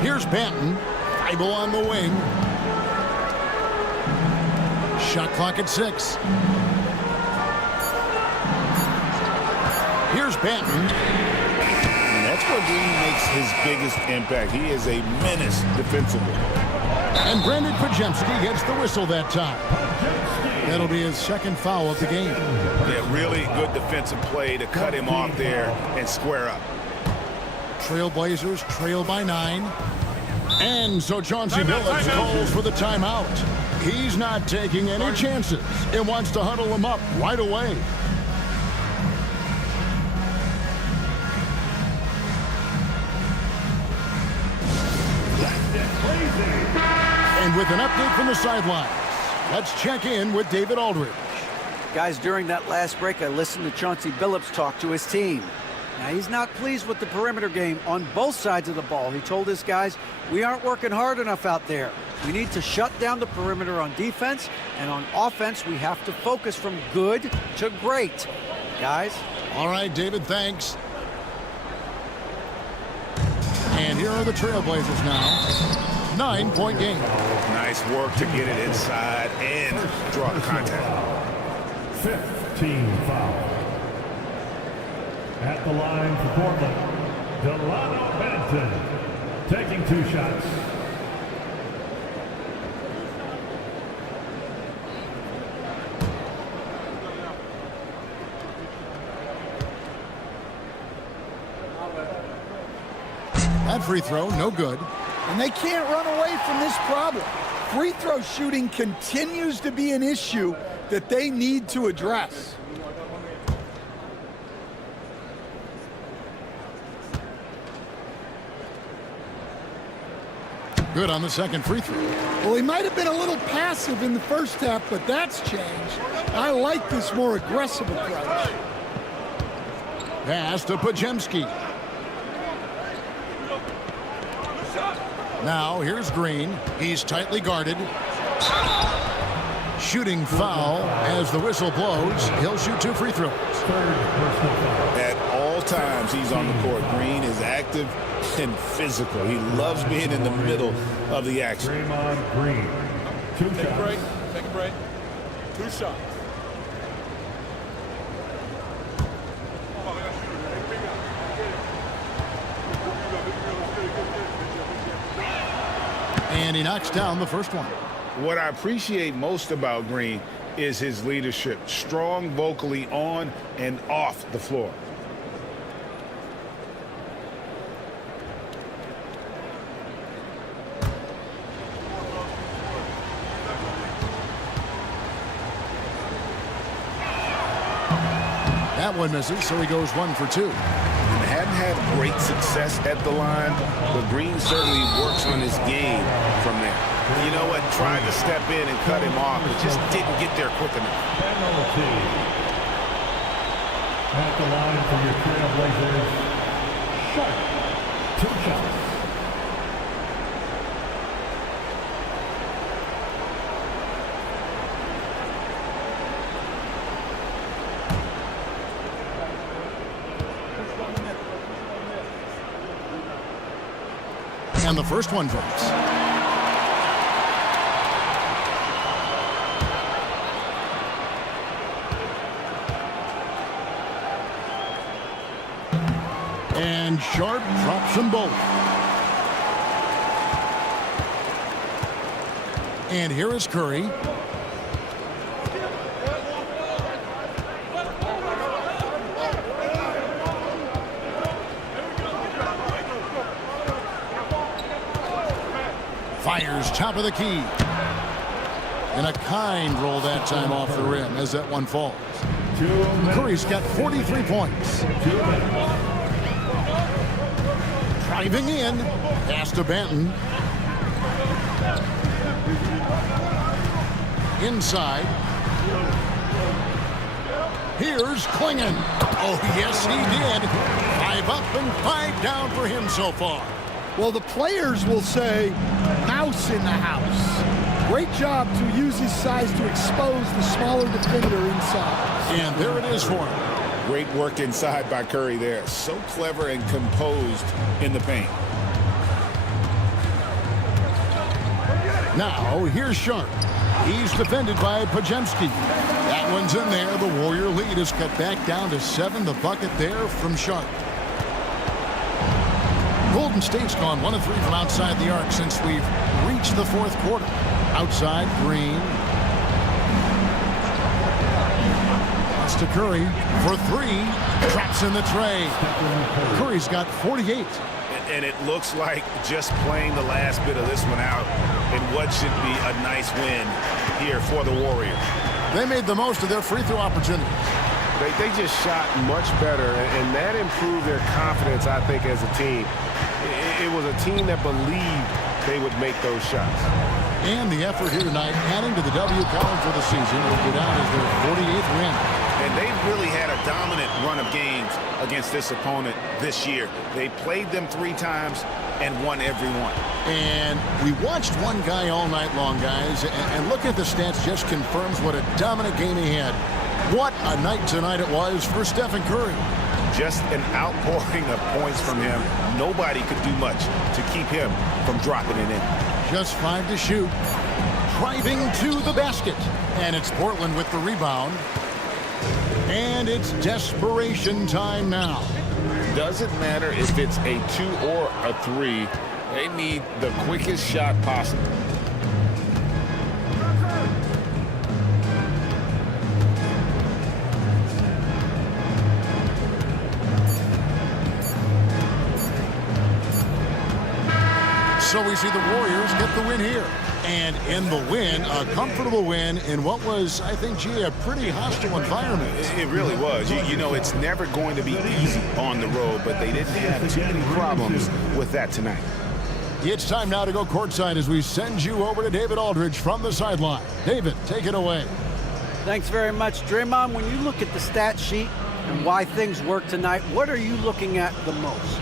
Here's Banton. Thibault on the wing. Shot clock at 6. Here's Banton. And that's where Green makes his biggest impact. He is a menace defensively. And Brandon Pajemski gets the whistle that time. That'll be his second foul of the game. Yeah, really good defensive play to cut him off there and square up. Trailblazers trail by 9. And so Chauncey Billups calls for the timeout. He's not taking any chances and wants to huddle him up right away. And with an update from the sidelines, let's check in with David Aldridge. Guys, during that last break, I listened to Chauncey Billups talk to his team. Now, he's not pleased with the perimeter game on both sides of the ball. He told his guys, we aren't working hard enough out there. We need to shut down the perimeter on defense, and on offense, we have to focus from good to great. Guys? All right, David, thanks. And here are the Trailblazers now. 9-point game. Nice work to get it inside and draw contact. 15 foul. At the line for Portland, Delano Banton taking 2 shots. That free throw, no good. And they can't run away from this problem. Free throw shooting continues to be an issue that they need to address. Good on the second free throw. Well, he might have been a little passive in the first half, but that's changed. I like this more aggressive approach. Pass to Pajemski. Now, here's Green. He's tightly guarded. Shooting foul as the whistle blows. He'll shoot 2 free throws. At all times he's on the court. Green is active and physical. He loves being in the middle of the action. Draymond Green. 2 shots. Take a break. Take a break. 2 shots. And he knocks down the first one. What I appreciate most about Green is his leadership. Strong vocally on and off the floor. That one misses, so he goes 1 for 2. Hadn't had great success at the line, but Green certainly works on his game from there. You know what? Tried to step in and cut him off, but just didn't get there quick enough. Penalty. At the line for your Trailblazers, Sharp. 2 shots. And the first one drops. And Sharp drops them both. And here is Curry. Fires top of the key. And a kind roll that time off the rim as that one falls. Curry's got 43 points. Driving in. Pass to Benton. Inside. Here's Klingon. Oh, yes, he did. 5 up and 5 down for him so far. Well, the players will say, mouse in the house. Great job to use his size to expose the smaller defender inside. And there it is for him. Great work inside by Curry there. So clever and composed in the paint. Now, here's Sharp. He's defended by Pajemski. That one's in there. The Warrior lead is cut back down to 7. The bucket there from Sharp. Golden State's gone 1 of 3 from outside the arc since we've reached the 4th quarter. Outside, Green. Pass to Curry for 3. Traps in the tray. Curry's got 48. And it looks like just playing the last bit of this one out in what should be a nice win here for the Warriors. They made the most of their free throw opportunities. They just shot much better, and that improved their confidence, I think, as a team. It was a team that believed they would make those shots. And the effort here tonight, adding to the W column for the season, will go down as their 48th win. And they've really had a dominant run of games against this opponent this year. They played them 3 times and won every one. And we watched one guy all night long, guys, and looking at the stats just confirms what a dominant game he had. What a night tonight it was for Stephen Curry. Just an outpouring of points from him. Nobody could do much to keep him from dropping it in. Just 5 to shoot. Driving to the basket. And it's Portland with the rebound. And it's desperation time now. Doesn't matter if it's a 2 or a 3. They need the quickest shot possible. So we see the Warriors get the win here. And in the win, a comfortable win in what was, I think, gee, a pretty hostile environment. It really was. You know, it's never going to be easy on the road, but they didn't have too many problems with that tonight. It's time now to go courtside as we send you over to David Aldridge from the sideline. David, take it away. Thanks very much, Draymond. When you look at the stat sheet and why things work tonight, what are you looking at the most?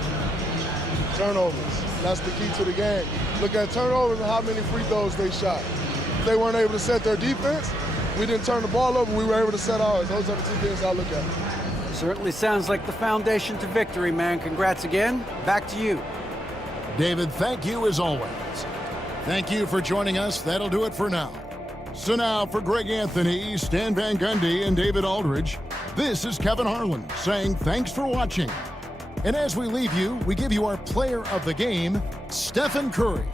Turnovers. That's the key to the game. Look at turnovers and how many free throws they shot. If they weren't able to set their defense, we didn't turn the ball over, we were able to set ours. Those are the 2 things I look at. Certainly sounds like the foundation to victory, man. Congrats again. Back to you. David, thank you as always. Thank you for joining us. That'll do it for now. So now for Greg Anthony, Stan Van Gundy, and David Aldridge, this is Kevin Harlan saying thanks for watching. And as we leave you, we give you our player of the game, Stephen Curry.